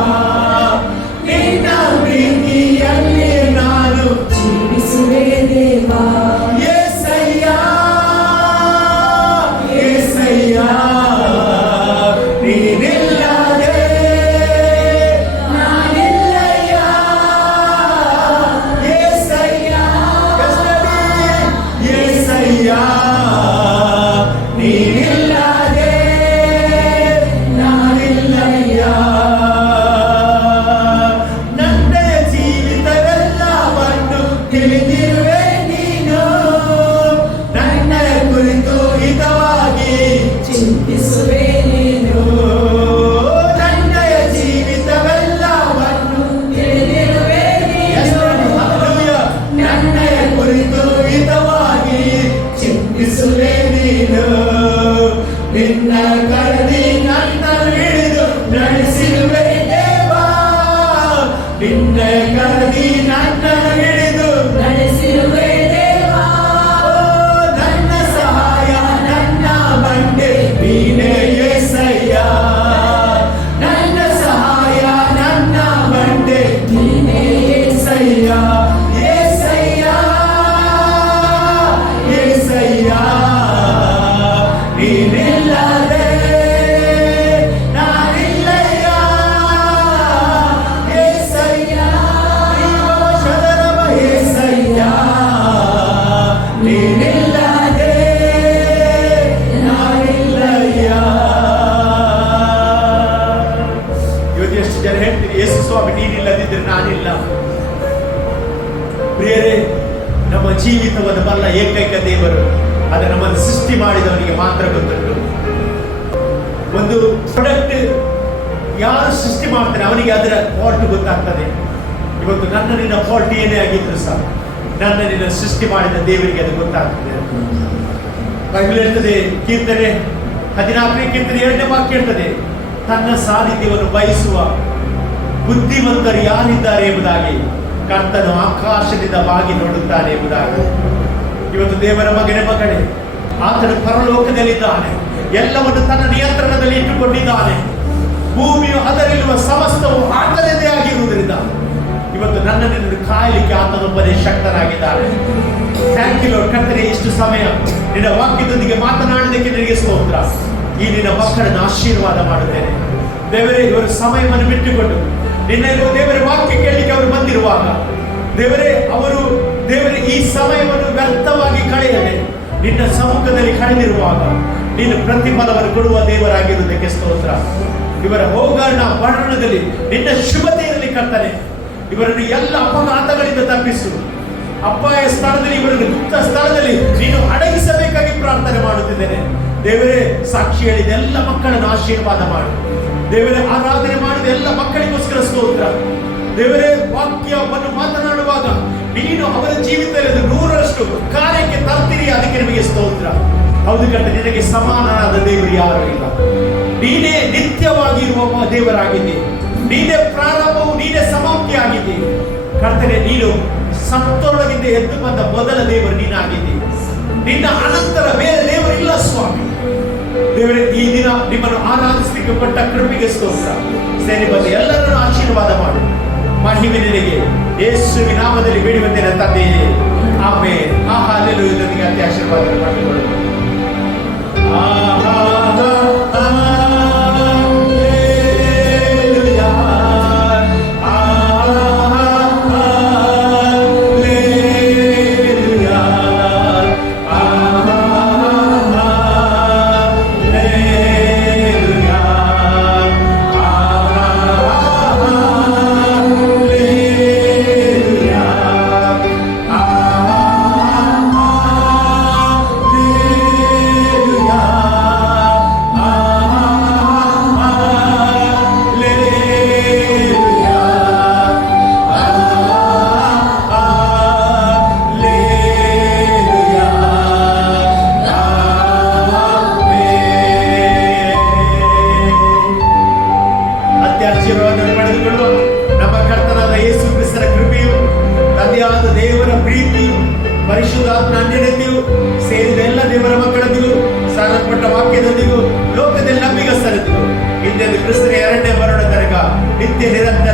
ನಿನ್ನ ಪ್ರೀತಿಯಲ್ಲಿ ನಾನು ಜೀವಿಸುವೆ ದೇವಾ. యేసయ్య యేసయ్య ನೀನಿಲ್ಲದೆ ನಾನಿಲ್ಲಯ್ಯ. యేసయ్య యేసయ్య ನೀನಿಲ್ಲದೆ ನಾನಿಲ್ಲಯ್ಯ. ನನ್ನ ಜೀವಿತವೆಲ್ಲವನ್ನು ತಿಳಿದಿರುವೆ ನೀನು, ನನ್ನ ಕುರಿತು ಹಿತವಾಗಿ ಚಿಂತಿಸುವೆ ನೀನು. ನನ್ನ ಜೀವಿತವೆಲ್ಲವನ್ನು ತಿಳಿದಿರುವೆ ನೀನು. ನನ್ನ ಕುರಿತು ಹಿತವಾಗಿ ಚಿಂತಿಸುವೆ ನೀನು, ನಿನ್ನ ಕರದಿ ನನ್ನ ಹಿಡಿದು ನಡೆಸಿರುವೆ ದೇವಾ, ನಿನ್ನ ಕರದಿ ನನ್ನ ಹಿಡಿದು ನಡೆಸಿರುವೆ ದೇವಾ. ನನ್ನ ಸಹಾಯ ನನ್ನ ಬಂಡೆ ನೀನೇ యేసయ్య, ನನ್ನ ಸಹಾಯ ನನ್ನ ಬಂಡೆ ನೀನೇ యేసయ్య, యేసయ్య యేసయ్య ನೀನಿಲ್ಲದೆ ನಾನಿಲ್ಲಯ್ಯ. యేసయ్య ಶರಣಮ యేసయ్య ನೀನಿಲ್ಲದೆ ನಾನಿಲ್ಲಯ್ಯ. ಇವತ್ತು ಎಷ್ಟು ಜನ ಹೇಳ್ತೀರಿ ಯೇಸು ಸ್ವಾಮಿ ನೀನಿಲ್ಲದಿದ್ದರೆ ನಾನಿಲ್ಲ. ಪ್ರಿಯರೇ, ನಮ್ಮ ಜೀವಿತವನ್ನು ಬಲ್ಲ ಏಕೈಕ ದೇವರು, ಅದು ನಮ್ಮನ್ನು ಸೃಷ್ಟಿ ಮಾಡಿದವನಿಗೆ ಮಾತ್ರ ಗೊತ್ತುಂಟು. ಒಂದು ಪ್ರಾಡಕ್ಟ್ ಯಾರು ಸೃಷ್ಟಿ ಮಾಡ್ತಾರೆ ಅವನಿಗೆ ಅದರ ಫಾಲ್ಟ್ ಗೊತ್ತಾಗ್ತದೆ. ಇವತ್ತು ನನ್ನ ನಿನ್ನ ಫಾಲ್ಟ್ ಏನೇ ಆಗಿದ್ರು ಸಹ ನನ್ನ ನಿನ್ನ ಸೃಷ್ಟಿ ಮಾಡಿದ ದೇವರಿಗೆ ಅದು ಗೊತ್ತಾಗ್ತದೆ. ಬೈಬಲ್ ಹೇಳ್ತದೆ, ಕೀರ್ತನೆ 14ನೇ ಕೀರ್ತನೆ 2ನೇ ವಾಕ್ಯ ಹೇಳ್ತದೆ, ತನ್ನ ಸಾನ್ನಿಧ್ಯವನ್ನು ಬಯಸುವ ಬುದ್ಧಿವಂತರು ಯಾರಿದ್ದಾರೆ ಎಂಬುದಾಗಿ ಕರ್ತನು ಆಕಾಶದಿಂದ ಬಾಗಿ ನೋಡುತ್ತಾನೆ ಎಂಬುದಾಗಿ. ಇವತ್ತು ದೇವರ ಮಗನೇ ಮಗಳೇ, ಆತನು ಪರಲೋಕದಲ್ಲಿದ್ದಾನೆ, ಎಲ್ಲವನ್ನು ತನ್ನ ನಿಯಂತ್ರಣದಲ್ಲಿ ಇಟ್ಟುಕೊಂಡಿದ್ದಾನೆ. ಭೂಮಿಯು ಅದರಲ್ಲಿರುವ ಸಮಸ್ತವು ಆತನದೇ ಆಗಿರುವುದರಿಂದ ಇವತ್ತು ನನ್ನ ನಿನ್ನ ಕಾಯಲಿಕ್ಕೆ ಆತನೊಬ್ಬನೇ ಶಕ್ತನಾಗಿದ್ದಾನೆ. Thank you lord. ಕರ್ತನೇ, ಇಷ್ಟು ಸಮಯ ನಿನ್ನ ವಾಕ್ಯದೊಂದಿಗೆ ಮಾತನಾಡಲಿಕ್ಕೆ ನಿನಗೆ ಸ್ತೋತ್ರ. ಈ ನಿನ್ನ ಮಕ್ಕಳನ್ನು ಆಶೀರ್ವಾದ ಮಾಡುತ್ತೇನೆ ದೇವರೇ. ಇವರು ಸಮಯವನ್ನು ಬಿಟ್ಟುಕೊಂಡು ನಿನ್ನ ದೇವರ ವಾಕ್ಯ ಕೇಳಲಿಕ್ಕೆ ಅವರು ಬಂದಿರುವಾಗ ದೇವರೇ, ಅವರು ದೇವರೇ ಈ ಸಮಯವನ್ನು ವ್ಯರ್ಥವಾಗಿ ಕಳೆಯದೆ ನಿನ್ನ ಸಮ್ಮುಖದಲ್ಲಿ ಕಳೆದಿರುವಾಗ ನೀನು ಪ್ರತಿಫಲವನ್ನು ಕೊಡುವ ದೇವರಾಗಿರುವುದಕ್ಕೆ ಸ್ತೋತ್ರ. ಇವರ ಹೋಗಣ ಬಣ್ಣದಲ್ಲಿ ನಿನ್ನ ಶುಭತೆಯಲ್ಲಿ ಕರ್ತನೆ, ಇವರನ್ನು ಎಲ್ಲ ಅಪಘಾತಗಳಿಂದ ತಪ್ಪಿಸು. ಅಪಾಯ ಸ್ಥಳದಲ್ಲಿ ಇವರನ್ನು ಗುಪ್ತ ಸ್ಥಳದಲ್ಲಿ ನೀನು ಅಡಗಿಸಬೇಕಾಗಿ ಪ್ರಾರ್ಥನೆ ಮಾಡುತ್ತಿದ್ದೇನೆ ದೇವರೇ. ಸಾಕ್ಷಿ ಹೇಳಿದ ಎಲ್ಲ ಮಕ್ಕಳನ್ನು ಆಶೀರ್ವಾದ ಮಾಡು ದೇವರೇ. ಆರಾಧನೆ ಮಾಡಿದ ಎಲ್ಲ ಮಕ್ಕಳಿಗೋಸ್ಕರ ಸ್ತೋತ್ರ ದೇವರೇ. ವಾಕ್ಯವನ್ನು ಮಾತನಾಡುವಾಗ ನೀನು ಅವರ ಜೀವಿತದಲ್ಲಿ 100ರಷ್ಟು ಕಾರ್ಯಕ್ಕೆ ತರ್ತೀರಿ, ಅದಕ್ಕೆ ನಿಮಗೆ ಸ್ತೋತ್ರ. ಹೌದು ಕರ್ತ, ನಿನಗೆ ಸಮಾನನಾದ ದೇವರು ಯಾರು ಇಲ್ಲ. ನೀನೇ ನಿತ್ಯವಾಗಿರುವ ದೇವರಾಗಿದ್ದೆ, ನೀನೇ ಪ್ರಾರಂಭವು ನೀನೇ ಸಮಾಪ್ತಿ ಆಗಿದ್ದೆ ಕರ್ತನೆ. ನೀನು ಸತ್ತೊಳಗಿಂದ ಎದ್ದು ಬಂದ ಮೊದಲ ದೇವರು ನೀನಾಗಿದ್ದೆ, ನಿನ್ನ ಅನಂತರ ಬೇರೆ ದೇವರಿಲ್ಲ ಸ್ವಾಮಿ. ದೇವರೇ, ಈ ದಿನ ನಿಮ್ಮನ್ನು ಆರಾಧಿಸಲಿಕ್ಕೆ ಕೊಟ್ಟ ಕೃಪೆಗೆ ಸ್ತೋತ್ರ. ಸೇರಿ ಬಂದ ಎಲ್ಲರನ್ನು ಆಶೀರ್ವಾದ ಮಾಡು. ಮಹಿಮೆ ನಿನಗೆ ಯೇಸುವಿನ ನಾಮದಲ್ಲಿ ಬೇಡುತ್ತೇನೆ ತಂದೆಯೇ, ಆಮೆನ್. ಹಲ್ಲೆಲೂಯಾ. ಅತಿ ಆಶೀರ್ವಾದ ಮಾಡಿಕೊಳ್ಳು. ಕ್ರಿಸ್ತನ ಎರಡನೇ ಬರೋಣ ತನಕ ನಿತ್ಯ ನಿರಂತರ